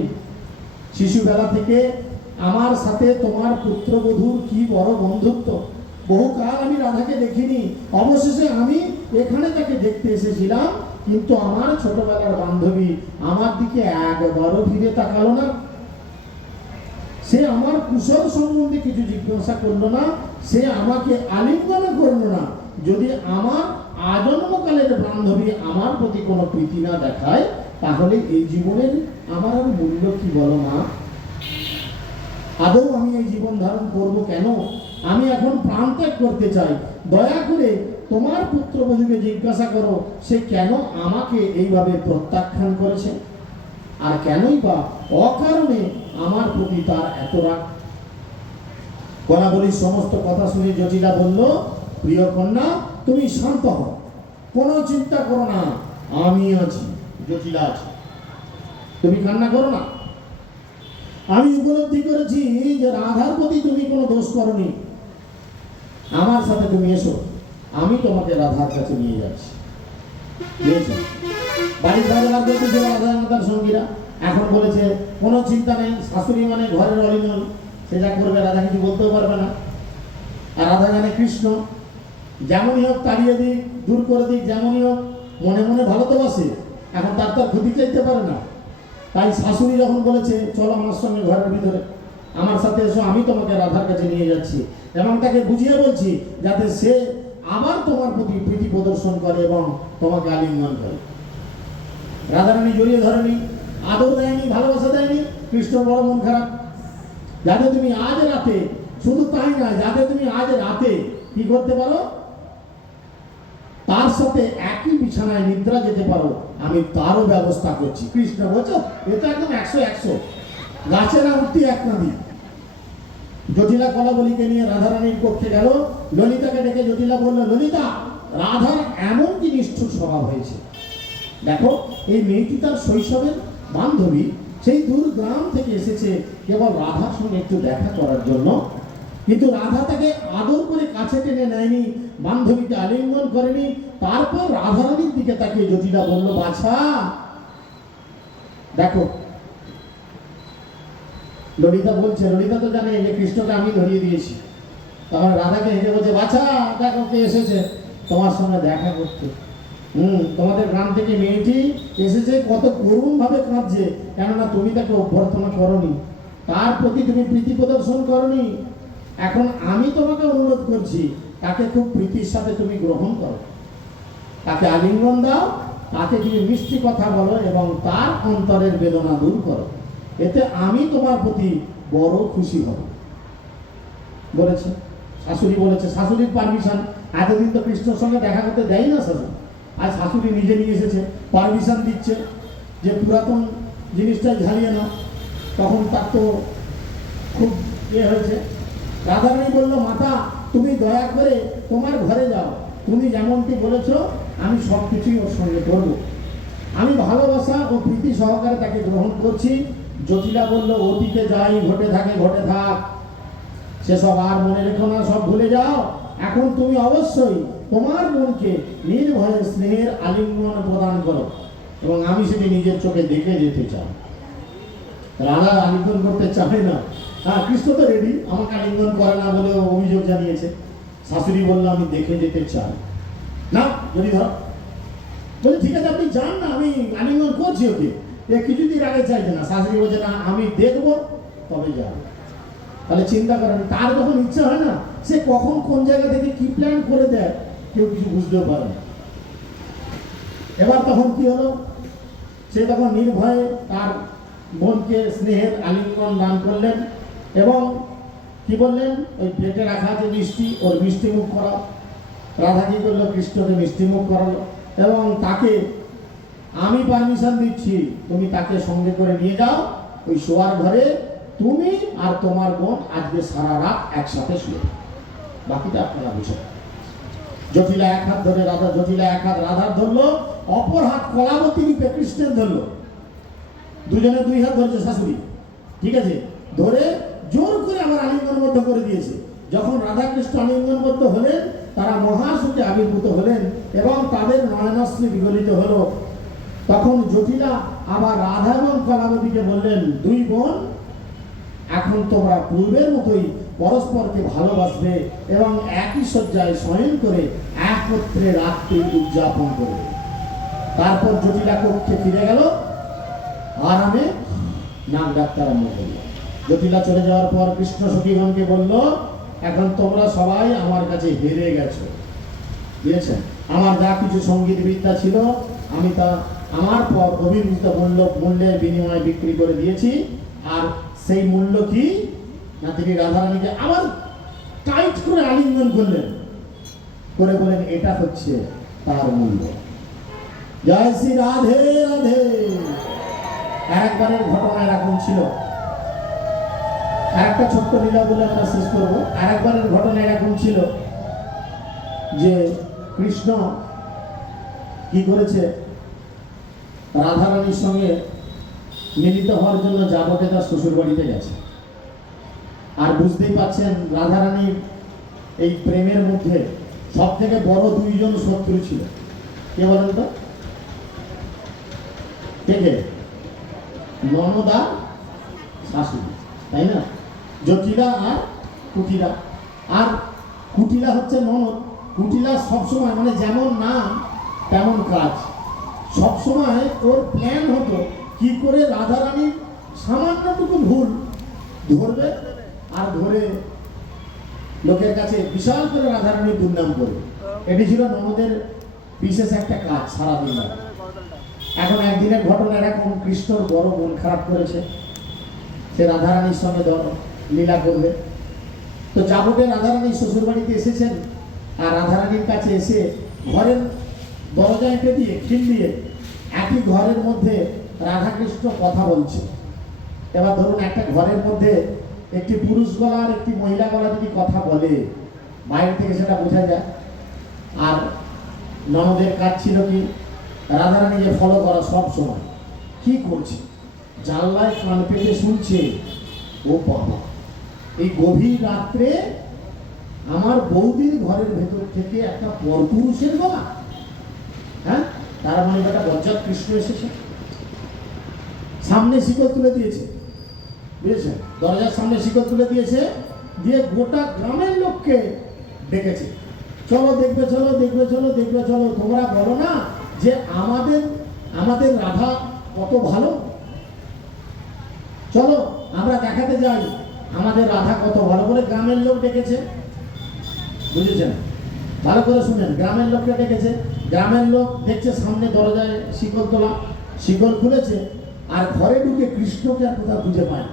শিশুবেলা থেকে আমার সাথে তোমার পুত্রবধূর কি বড় বন্ধুত্ব, বহুকাল আমি রাধাকে দেখিনি, অবশেষে আমি এখানে তাকে দেখতে এসেছিলাম, কিন্তু আমার ছোটবেলার বান্ধবী আমার দিকে একবারও ফিরে তাকালো না। সে আমার কুশল সম্বন্ধে কিছু জিজ্ঞাসা করলো না, সে আমাকে আলিঙ্গন করলো না। যদি আমার আজন্মকালের বান্ধবী আমার প্রতি কোনো প্রীতি না দেখায়, তাহলে এই জীবনের আমার আর মূল্য কি বলো মা? আদৌ আমি এই জীবন ধারণ করবো কেন? আমি এখন প্রাণ ত্যাগ করতে চাই। দয়া করে তোমার পুত্রবধূকে জিজ্ঞাসা করো, সে কেন আমাকে এইভাবে প্রত্যাখ্যান করেছে, আর কেনই বা অকারণে আমার প্রতি তার এত রাগ। কলাবলীর সমস্ত কথা শুনে জটিলা বলল, প্রিয় কন্যা, তুমি শান্ত হও, কোনো চিন্তা করো না, আমি আছি, জটিলা আছে, তুমি কান্না করো না। আমি উপলব্ধি করেছি যে রাধার প্রতি তুমি কোনো দোষ করনি। আমার সাথে তুমি এসো, আমি তোমাকে রাধার কাছে নিয়ে যাচ্ছি। বাড়ির বাইরে বার করতেছে রাধা মাতার সঙ্গীরা। এখন বলেছে কোনো চিন্তা নেই, শাশুড়ি মানে ঘরের অরিনল, সে যা করবে রাধা কিছু বলতেও পারবে না। আর রাধা জানে কৃষ্ণ যেমনই হোক তাড়িয়ে দিক, দূর করে দিক, যেমনই হোক মনে মনে ভালো তো বাসে, এখন তার তো ক্ষতি চাইতে পারে না। তাই শাশুড়ি যখন বলেছে, চলো আমার সঙ্গে ঘরের ভিতরে, আমার সাথে এসো, আমি তোমাকে রাধার কাছে নিয়ে যাচ্ছি, এবং তাকে বুঝিয়ে বলছি যাতে সে আবার তোমার প্রতি প্রীতি প্রদর্শন করে এবং তোমাকে আলিঙ্গন করে। রাধারানী জড়িয়ে ধরেনি, আদর দেয়নি, ভালোবাসা দেয়নি। কৃষ্ণ বড় মন খারাপ। যাতে তুমি আজ রাতে, শুধু তাই না, যাতে তুমি আজ রাতে কি করতে পারো, তার সাথে একই বিছানায় নিদ্রা যেতে পারো, আমি তারও ব্যবস্থা করছি। কৃষ্ণ বলছো, এটা একদম 100 গাছে না উঠতে এক না দিই। জটিলা কলাবলীকে নিয়ে রাধারানীর কক্ষে গেল। ললিতাকে ডেকে জটিলা বলল, ললিতা, রাধার এমন কি নিষ্ঠুর স্বভাব হয়েছে, দেখো এই মেয়েটি তার শৈশবের বান্ধবী, সেই দূর গ্রাম থেকে এসেছে কেবল রাধার সঙ্গে একটু দেখা করার জন্য, কিন্তু রাধা তাকে আদর করে কাছে টেনে নেয়নি, বান্ধবীকে আলিঙ্গন করেনি। তারপর রাধারানীর দিকে তাকে জটিলা বলল, বাছা দেখো। ললিতা বলছে, ললিতা তো জানে যে কৃষ্ণকে আমি ধরিয়ে দিয়েছি। তখন রাধাকে হেঁটে বলছে, বাছা দেখো কে এসেছে তোমার সঙ্গে দেখা করতে। তোমাদের গ্রাম থেকে মেয়েটি এসেছে, কত করুণ ভাবে কাঁদছে, কেননা তুমি তাকে অভ্যর্থনা করনি, তার প্রতি তুমি প্রীতি প্রদর্শন করনি। এখন আমি তোমাকে অনুরোধ করছি, তাকে খুব প্রীতির সাথে তুমি গ্রহণ করো, তাকে আলিঙ্গন দাও, তাকে তুমি মিষ্টি কথা বলো এবং তার অন্তরের বেদনা দূর করো, এতে আমি তোমার প্রতি বড় খুশি হব বলেছে। শাশুড়ি বলেছে, শাশুড়ির পারমিশন। এতদিন তো কৃষ্ণর সঙ্গে দেখা করতে দেয় না শাশুড়ি, আর শাশুড়ি নিজে নিয়ে এসেছে, পারমিশন দিচ্ছে যে পুরাতন জিনিসটাই ঝালিয়ে নাও। তখন তার তো খুব হয়েছে। রাধারানী বলল, মাতা তুমি দয়া করে তোমার ঘরে যাও, তুমি যেমনটি বলেছ আমি সব কিছুই ওর সঙ্গে করব, আমি ভালোবাসা ও প্রীতি সহকারে তাকে গ্রহণ করছি। জটিলা বলল, অতীতে যাই ঘটে থাকে ঘটে থাক, সেসব আর মনে রেখো না, সব ভুলে যাও। এখন তুমি অবশ্যই তোমার বোনকে নির্ভয়ে স্নেহের আলিঙ্গন প্রদান করো, এবং আমি সেটি নিজের চোখে দেখে যেতে চাই। রাধা আলিঙ্গন করতে চায় না। হ্যাঁ, কৃষ্ণ তো রেডি, আমাকে আলিঙ্গন করে না বলে অভিযোগ জানিয়েছে। শাশুড়ি বললো আমি দেখে যেতে চাই। না, যদি ধর বলে ঠিক আছে আপনি যান না, আমি আলিঙ্গন করছি ওকে। কিছুদিন আগে চাইছে না, শাশুড়ি বলছে না আমি দেখবো তবে যান। তাহলে চিন্তা করেন, তার যখন ইচ্ছা হয় না, সে কখন কোন জায়গা থেকে কি প্ল্যান করে দেয় কেউ কিছু বুঝতেও পারে না। এবার তখন কি হলো, সে তখন নির্ভয়ে তার বোনকে স্নেহের আলিঙ্গন দান করলেন, এবং কি বললেন, ওই প্লেটে রাখা যে মিষ্টি, ওর মিষ্টি মুখ করা। রাধা কি করলো, কৃষ্ণকে মিষ্টি মুখ করালো, এবং তাকে আমি পারমিশন দিচ্ছি, তুমি তাকে সঙ্গে করে নিয়ে যাও ওই শোয়ার ঘরে, তুমি আর তোমার বোন আজকে সারা রাত একসাথে শুয়ে, বাকিটা আপনারা বুঝেন। জটিলা এক হাত ধরে রাধা, জটিলা এক হাত রাধার ধরলো, অপর হাত কলাবতী রূপে কৃষ্ণের ধরলো। দুজনে দুই হাত ধরেছে শাশুড়ি, ঠিক আছে, ধরে জোর করে আমার আলিঙ্গনবদ্ধ করে দিয়েছে। যখন রাধা কৃষ্ণ আলিঙ্গনবদ্ধ হলেন, তারা মহাসুখে আবির্ভূত হলেন এবং তাদের নয়নাশ্রী বিগলিত হলো। তখন জটিলা আবার রাধা এবং কলাবতীকে বললেন, দুই বোন এখন তোমরা পূর্বের মতোই পরস্পরকে ভালোবাসবে এবং একই শয্যায় শয়ন করে একত্রে রাত্রি উদযাপন করবে। তারপর জটিলা কক্ষে ফিরে গেল, আরামে নাক ডাকতে আরম্ভ করল। জটিলা চলে যাওয়ার পর কৃষ্ণ সখীগণকে বলল, এখন তোমরা সবাই আমার কাছে হেরে গেছো, বুঝেছেন? আমার যা কিছু সঙ্গীত বিদ্যা ছিল আমি তা আমার পর অভিনীত মূল্যের বিনিময়ে বিক্রি করে দিয়েছি। আর সেই মূল্য কি না, তিনি রাধারানীকে আবার টাইট করে আলিঙ্গন করলেন, করে বলেন এটা হচ্ছে তার মূল্য। জয় শ্রী রাধে রাধে। আরেকবারের ঘটনা এরকম ছিল, আরেকটা ছোট্ট লীলা বলে আমরা শেষ করবো। আরেকবারের ঘটনা এরকম ছিল যে কৃষ্ণ কি করেছে, রাধারানীর সঙ্গে মিলিত হওয়ার জন্য যাবতে তার শ্বশুর বাড়িতে গেছে। আর বুঝতেই পাচ্ছেন রাধারানীর এই প্রেমের মধ্যে সব থেকে বড় দুইজন শত্রু ছিল। কে বলেন তো? কে কে? ননদ আর শাশুড়ি, তাই না? জটিলা আর কুটিলা। আর কুটিলা হচ্ছে ননদ। কুটিলা সবসময় মানে যেমন নাম তেমন কাজ, সবসময় ওর প্ল্যান হতো কি করে রাধারানীর সামান্যটুকু ভুল ধরবে আর ধরে লোকের কাছে বিশাল করে রাধারানীর দুর্নাম করবে। এটি ছিল ননদের বিশেষ একটা কাজ সারাদিন। এখন একদিনের ঘটনা এরকম, কৃষ্ণর বড় মন খারাপ করেছে, সে রাধারানীর সঙ্গে লীলা করবে। তো যাবতে রাধারানী শ্বশুর বাড়িতে এসেছেন, আর রাধারানীর কাছে এসে ঘরের দরজা এঁটে দিয়ে খিল দিয়ে একই ঘরের মধ্যে রাধাকৃষ্ণ কথা বলছে। এবার ধরুন একটা ঘরের মধ্যে একটি পুরুষ গলা আর একটি মহিলা গলা যদি কথা বলে, বাইরে থেকে সেটা বোঝা যায়। আর ননদের কাজ ছিল কি, রাধারানীকে ফলো করা সব সময়। কি করছে, জানলায় কান পেতে শুনছে, ও বাবা এই গভীর রাত্রে আমার বৌদির ঘরের ভেতর থেকে একটা পরপুরুষের গলা। হ্যাঁ, তার মানে একটা বজ্জাত কৃষ্ণ এসেছে, সামনে শিকল তুলে দিয়েছে, বুঝেছেন? দরজার সামনে শিকল তুলে দিয়েছে, দিয়ে গোটা গ্রামের লোককে ডেকেছে, চলো দেখবে, চলো দেখবে, চলো দেখবে, চলো। তোমরা বলো না যে আমাদের রাধা কত ভালো, চলো আমরা দেখাতে যাই আমাদের রাধা কত ভালো বলে গ্রামের লোক ডেকেছে, বুঝেছেন? ভালো করে শুনেন, গ্রামের লোককে ডেকেছে। গ্রামের লোক দেখছে সামনে দরজায় শিকল তোলা, শিকল খুলেছে, আর ঘরে ঢুকে কৃষ্ণকে আর কোথাও খুঁজে পায়।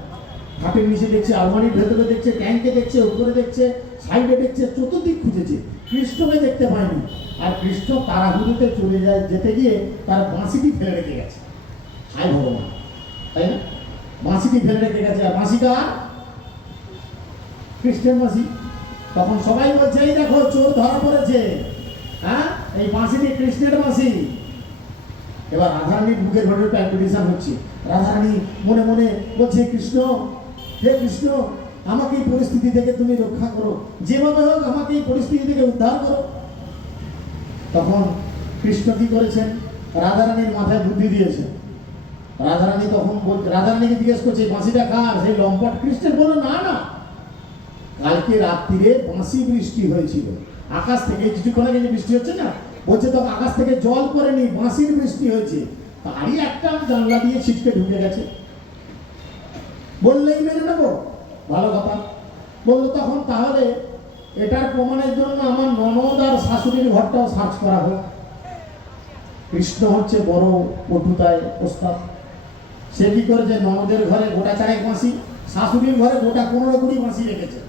খাটের নিচে দেখছে, আলমারির ভেতরে দেখছে, ট্যাঙ্কে দেখছে, উপরে দেখছে, সাইডে দেখছে, চতুর্দিক খুঁজেছে, কৃষ্ণকে দেখতে পায়নি। আর কৃষ্ণ তাড়াহুড়োতে চলে যেতে গিয়ে তার বাঁশিটি ফেলে রেখে গেছে। হাই ভগবান, তাই না? বাঁশিটি ফেলে রেখে গেছে, আর বাঁশিটা কৃষ্ণের বাঁশি। তখন সবাই বলছে এই দেখো চোর ধরা পড়েছে, হ্যাঁ এই বাঁশিটি কৃষ্ণের বাঁশি। এবার রাধারানীর বুকের ভেতরে প্যালপিটেশন হচ্ছে। রাধারানী মনে মনে বলছে, কৃষ্ণ, হে কৃষ্ণ, আমাকে এই পরিস্থিতি থেকে তুমি রক্ষা করো, যেভাবে হোক আমাকে এই পরিস্থিতি থেকে উদ্ধার করো। তখন কৃষ্ণ কি করেছেন, রাধারানীর মাথায় বুদ্ধি দিয়েছেন। রাধারানী তখন রাধারানীকে জিজ্ঞেস করছে বাঁশিটা কার? সেই লম্পট কৃষ্ণ বলল না না, কালকে রাত্রিরে বাঁশি বৃষ্টি হয়েছিল আকাশ থেকে, কিছুক্ষণ আগে যে বৃষ্টি হচ্ছে না, বলছে তো আকাশ থেকে জল পড়েনি, বাঁশির বৃষ্টি হয়েছে, তারই একটা জানলা দিয়ে ছিটকে ঢুকে গেছে। বললেই মেনে নেবো, ভালো কথা। বললো তখন তাহলে এটার প্রমাণের জন্য আমার ননদ আর শাশুড়ির ঘরটাও সার্চ করা হোক। কৃষ্ণ হচ্ছে বড় পটুতায় প্রস্তাব। সে কি করেছে, ননদের ঘরে গোটা 4 বাঁশি, শাশুড়ির ঘরে গোটা 15-20 বাঁশি রেখেছে।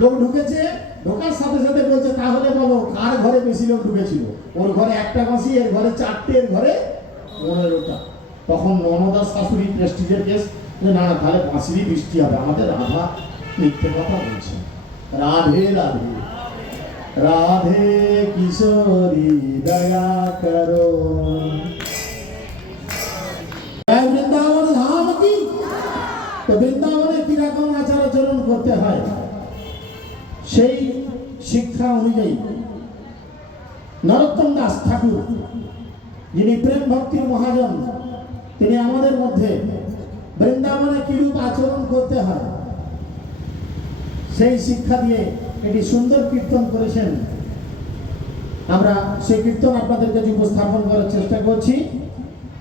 লোক ঢুকেছে, ঢোকার সাথে সাথে বলছে তাহলে বলো কার ঘরে বেশি লোক ঢুকেছিল? ওর ঘরে 1টা বাঁশি, এর ঘরে 4টে, এর ঘরে 15টা। তখন ননদ আর শাশুড়ি প্রেস্টিজের কেস, যে না তাহলে বাঁশিরই বৃষ্টি হবে। আমাদের রাধা মিথ্যে কথা বলছে। রাধে রাধে রাধে কিশোরী দয়া করো, বৃন্দাবন ধাম কি। তো বৃন্দাবনে কিরকম আচার আচরণ করতে হয় সেই শিক্ষা অনুযায়ী নরোত্তম দাস ঠাকুর, যিনি প্রেম ভক্তির মহাজন, তিনি আমাদের মধ্যে বৃন্দাবনে কিরূপ আচরণ করতে হয় সেই শিক্ষা দিয়ে এটি সুন্দর কীর্তন করেছেন। আমরা সেই কীর্তন আপনাদের কাছে উপস্থাপন করার চেষ্টা করছি,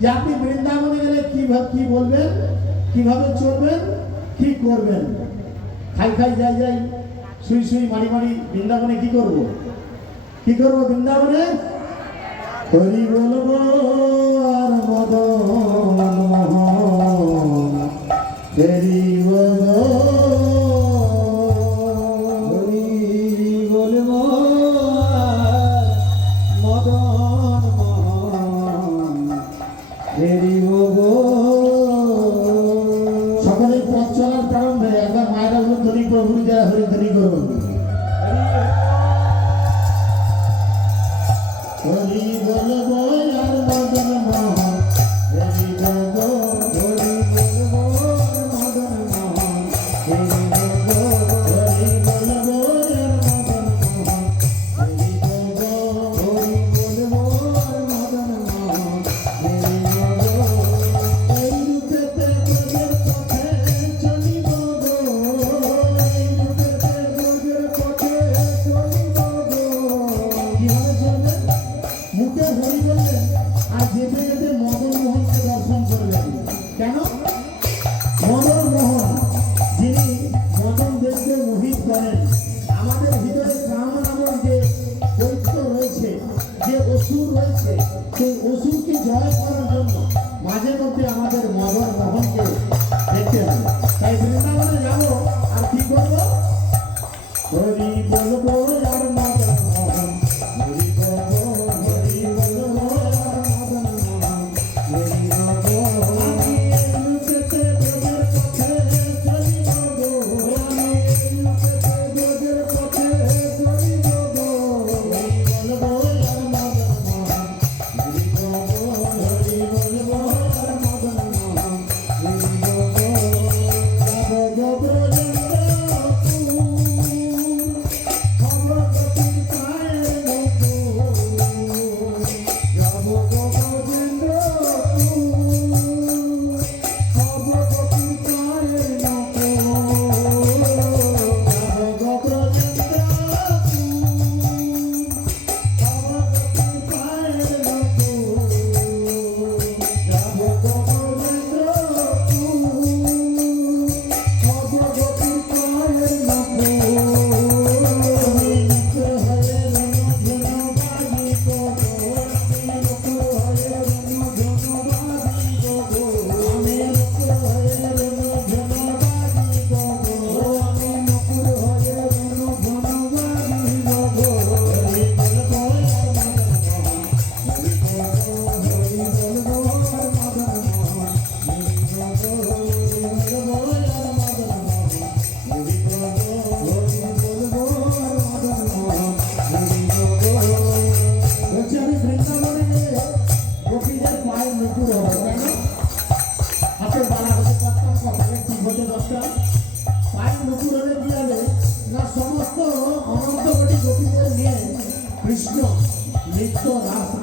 যে আপনি বৃন্দাবনে গেলে কি বলবেন, কিভাবে চলবেন, কি করবেন। খাই যাই শুই মারি বৃন্দাবনে কি করব বৃন্দাবনে হরি বলবো আর মদন মোহন, হরি বলবো সকলের পথ চলার প্রারম্ভে একবার মায়েরা ধ্বনি প্রভু যারা হরিধ্বনি করুন। হরি বলবো আর মদন মোহন, হরি বলবো, হরি বলবো আর মদন মোহন, হরি বলবো, হরি বলবো আর মদন মোহন, হরি বলবো, হরি বলবো আর মদন মোহন, হরি বলবো। এই রূপেতে ব্রজের পথে চলিব গো, এই রূপেতে ব্রজের পথে চলিব গো। কিভাবে চলবে? মুখে হরি বললেন আর যেতে যেতে মদন মোহনকে দর্শন করলেন। কেন? মদন মোহন যিনি মদন দেবকে মোহিত করেন। আমাদের ভিতরে কাম নামক যে দৈত্য রয়েছে, যে অসুর রয়েছে, সেই অসুরকে জয় করার জন্য মাঝে মধ্যে আমাদের মদন মোহনকে দেখতে হবে। তাই বৃন্দাবনে যাবো আর কি করবো? হরি বলবো আর মদন মোহন, হরি বলবো, হরি বলবো আর মদন মোহন, হরি বলবো। আমি এই রূপেতে ব্রজের পথে চলিব গো, আমি এই রূপেতে ব্রজের পথে চলিব গো, হরি বলবো আর মদন মোহন, হরি বলবো, হরি বলবো আর মদন মোহন, হরি বলবো। যাব গো ব্রজেন্দ্রপুর, ভগবতী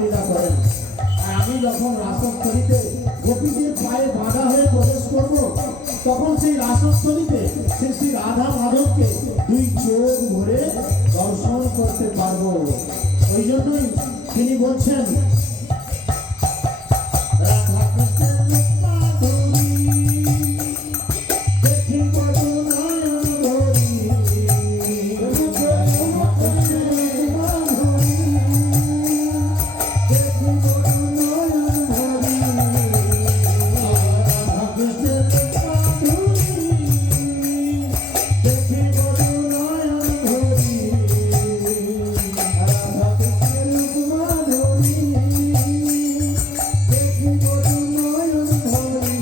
রাসলীলা করেন। আর আমি যখন রাসস্থলীতে গোপীদের পায়ে বাঁধা হয়ে প্রবেশ করব, তখন সেই রাসস্থলীতে শ্রী শ্রী রাধা মাধবকে দুই চোখ ভরে দর্শন করতে পারবো। ওই জন্যই তিনি বলছেন, রাধা কৃষ্ণের রূপ মাধুরী দেখি বড় নয়ন ভরি, রাধা কৃষ্ণের রূপ মাধুরী দেখি বড় নয়ন ভরি, রাধা কৃষ্ণের রূপ মাধুরী দেখি বড় নয়ন ভরি, রাধা কৃষ্ণের রূপ মাধুরী দেখি বড় নয়ন ভরি।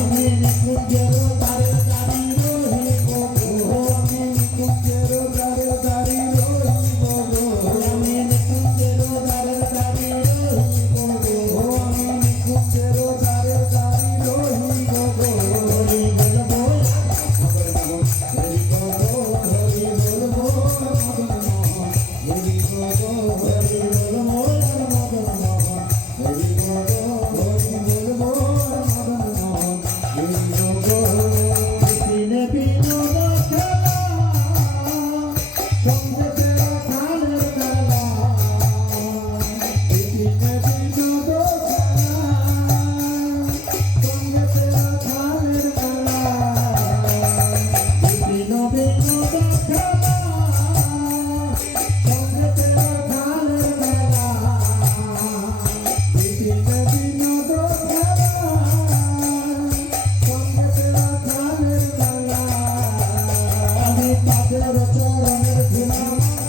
আমি নিকুঞ্জের দ্বারে দাঁড়িয়ে রহিব গো, আমি নিকুঞ্জের দ্বারে দাঁড়িয়ে রহিব গো, আমি নিকুঞ্জের দ্বারে দাঁড়িয়ে রহিব গো, আমি নিকুঞ্জের দ্বারে দাঁড়িয়ে রহিব গো। হরি বলবো হরি বলবো হরি বলবো মদন মোহন, হরি বলবো হরি বলবো মদন মোহন, হরি বলবো হরি বলবো মদন মোহন, হরি বলবো। বিপিনে বিনোদ খেলা সঙ্গে তেরা খানের খেলা, বিপিনে বিনোদ খেলা সঙ্গে তেরা খানের খেলা, বিপিনে বিনোদ খেলা সঙ্গে তেরা খানের খেলা, বিপিনে বিনোদ খেলা সঙ্গে তেরা খানের খেলা। আমি তাদের চরণের ধুলা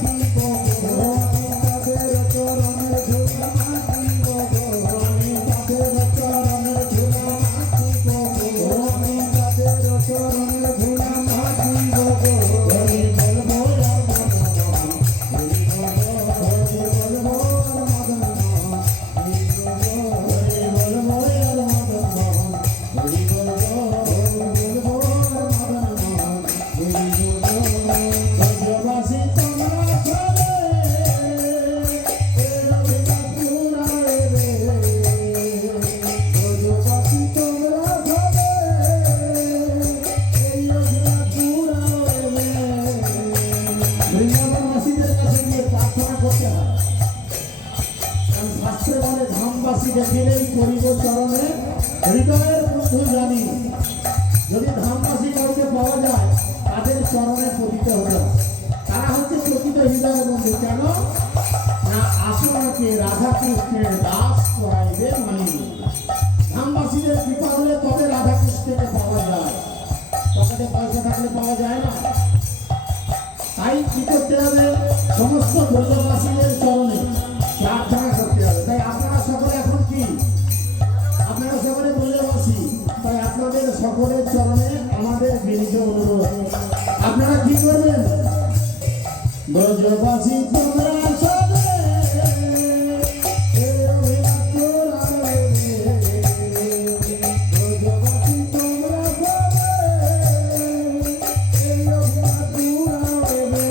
মাখিব গো, আমি তাদের চরণের ধুলা মাখিব গো, আমি তাদের চরণের ধুলা মাখিব গো, আমি তাদের চরণের ধুলা মাখিব গো। হরি বলবো আর মদন মোহন, হরি বলবো হরি বলবো আর মদন মোহন, হরি বলবো হরি বলবো আর মদন মোহন, হরি বলবো হরি বলবো আর মদন মোহন, হরি বলবো। ব্রজবাসী তোমরা চলে এ রঘুনাথ পুরাণে রে, ব্রজবাসী তোমরা চলে এই রঘুনাথ পুরাণে রে। বৃন্দাবনবাসীদের কাছে গিয়ে প্রার্থনা করতে হয়, কারণ শাস্ত্রে বলে ধামবাসী দেখিলেই করিব চরণে হৃদয়ের বন্ধু জানি। যদি ধামবাসী কাউকে পাওয়া যায়, তাদের চরণে পতিত হতে হয়। তারা হচ্ছে প্রকৃত হৃদয়ের বন্ধু। কেন না, আপনাকে রাধা কৃষ্ণের দাস করাইবে মানিবে। ধামবাসীদের কৃপা হলে তবে রাধা কৃষ্ণকে পাওয়া যায়, পকেটে পয়সা থাকলে পাওয়া যায় না। তাই কি করতে হবে, সমস্ত ব্রজবাসীদের চরণে প্রার্থনা করতে হবে। তাই আপনারা সকলে এখন কি, আপনারা সকলে ব্রজবাসী, তাই আপনাদের সকলের চরণে আমাদের বিনীত অনুরোধ, আপনারা কি করবেন, ব্রজবাসী তোমরা সবে এই রঘুনাথ পুরাণে রে, ব্রজবাসী তোমরা সবে এই রঘুনাথ পুরাণে রে,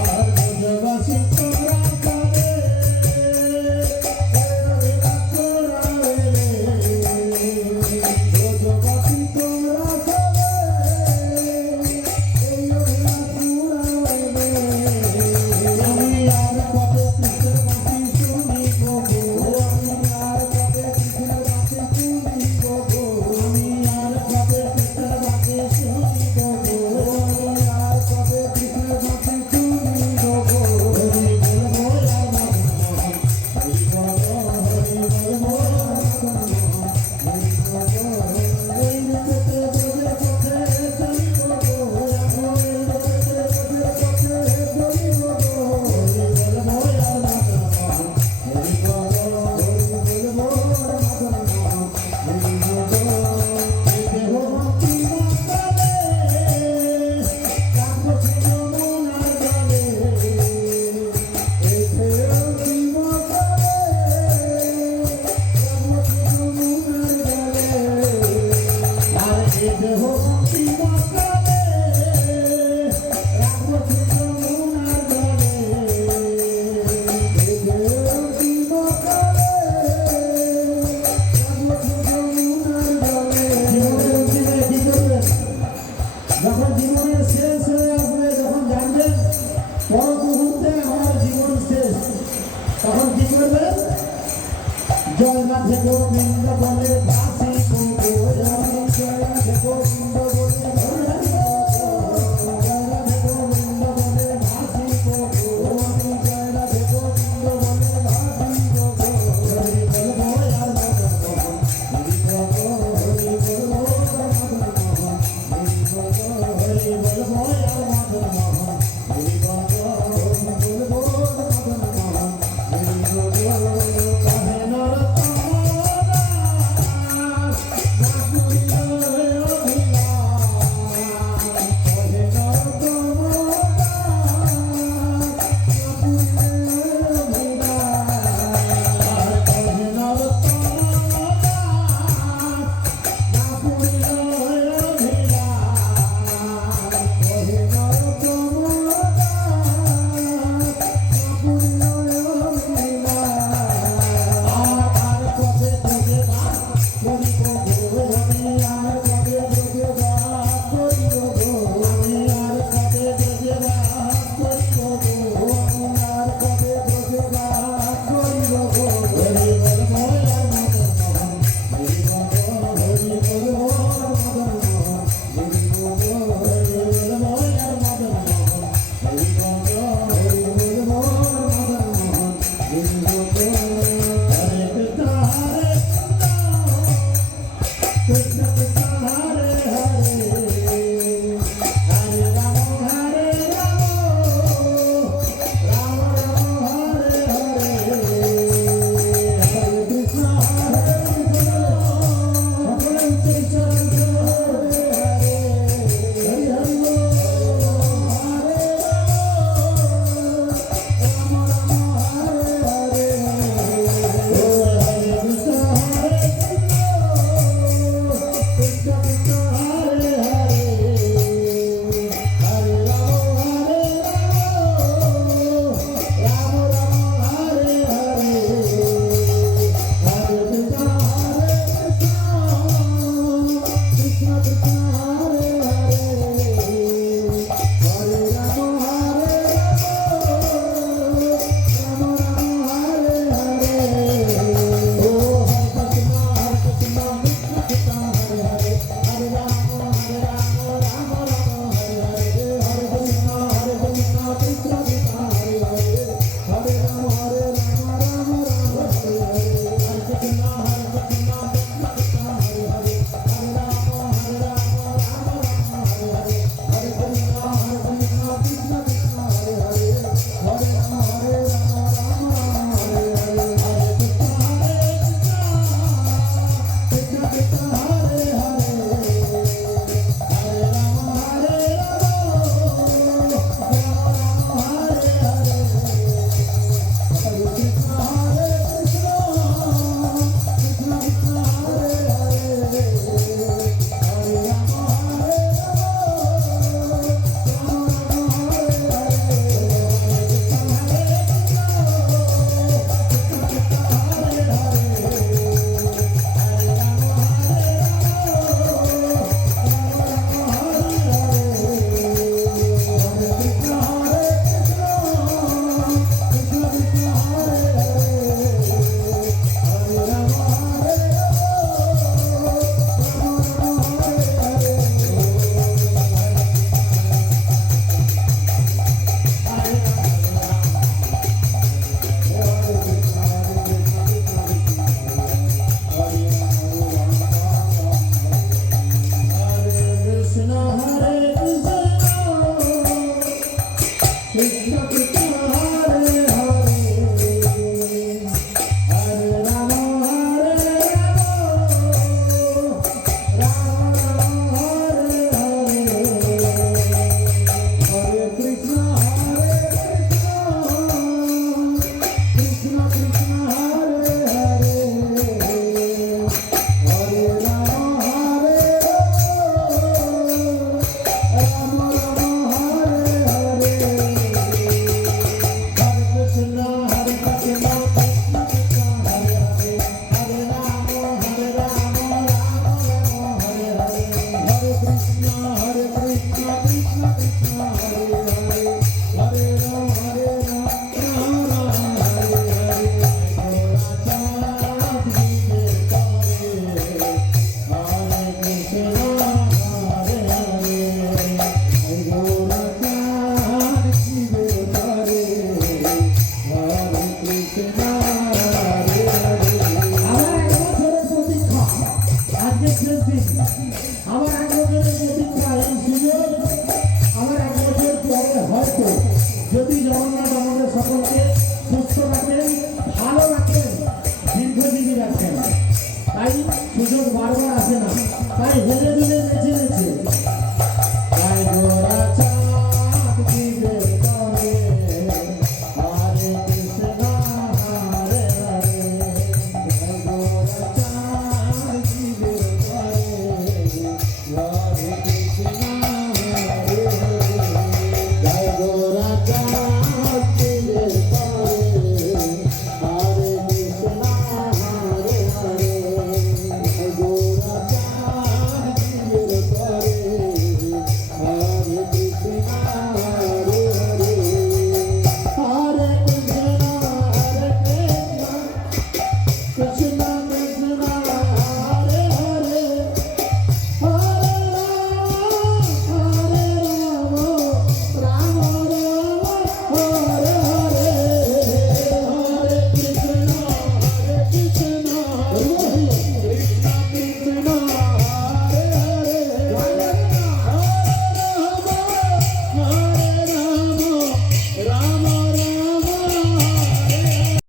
আর ব্রজবাসী তোমরা সবে এই রঘুনাথ পুরাণে রে, ব্রজবাসী তোমরা সবে এই রঘুনাথ পুরাণে রে। তখন কি করবে? জয় রাধে গোবিন্দ বলে বাসি কুকুর, জয় রাধে গোবিন্দ বলে জয় রাধে গোবিন্দ বলে বাসি কুকুর, জয় রাধে গোবিন্দ বলে বাসি কুকুর। হরি বল আর মদন মোহন, হরি বল হরি বল মদন মোহন, হরি বল হরি বল আর মদন মোহন, হরি বল হরি বল মদন মোহন, হরি বল কাহে নরতম দাস, নাকুল অভিলাষ। তাই সুযোগ বারবার আসে না, তাই হেলে দুলে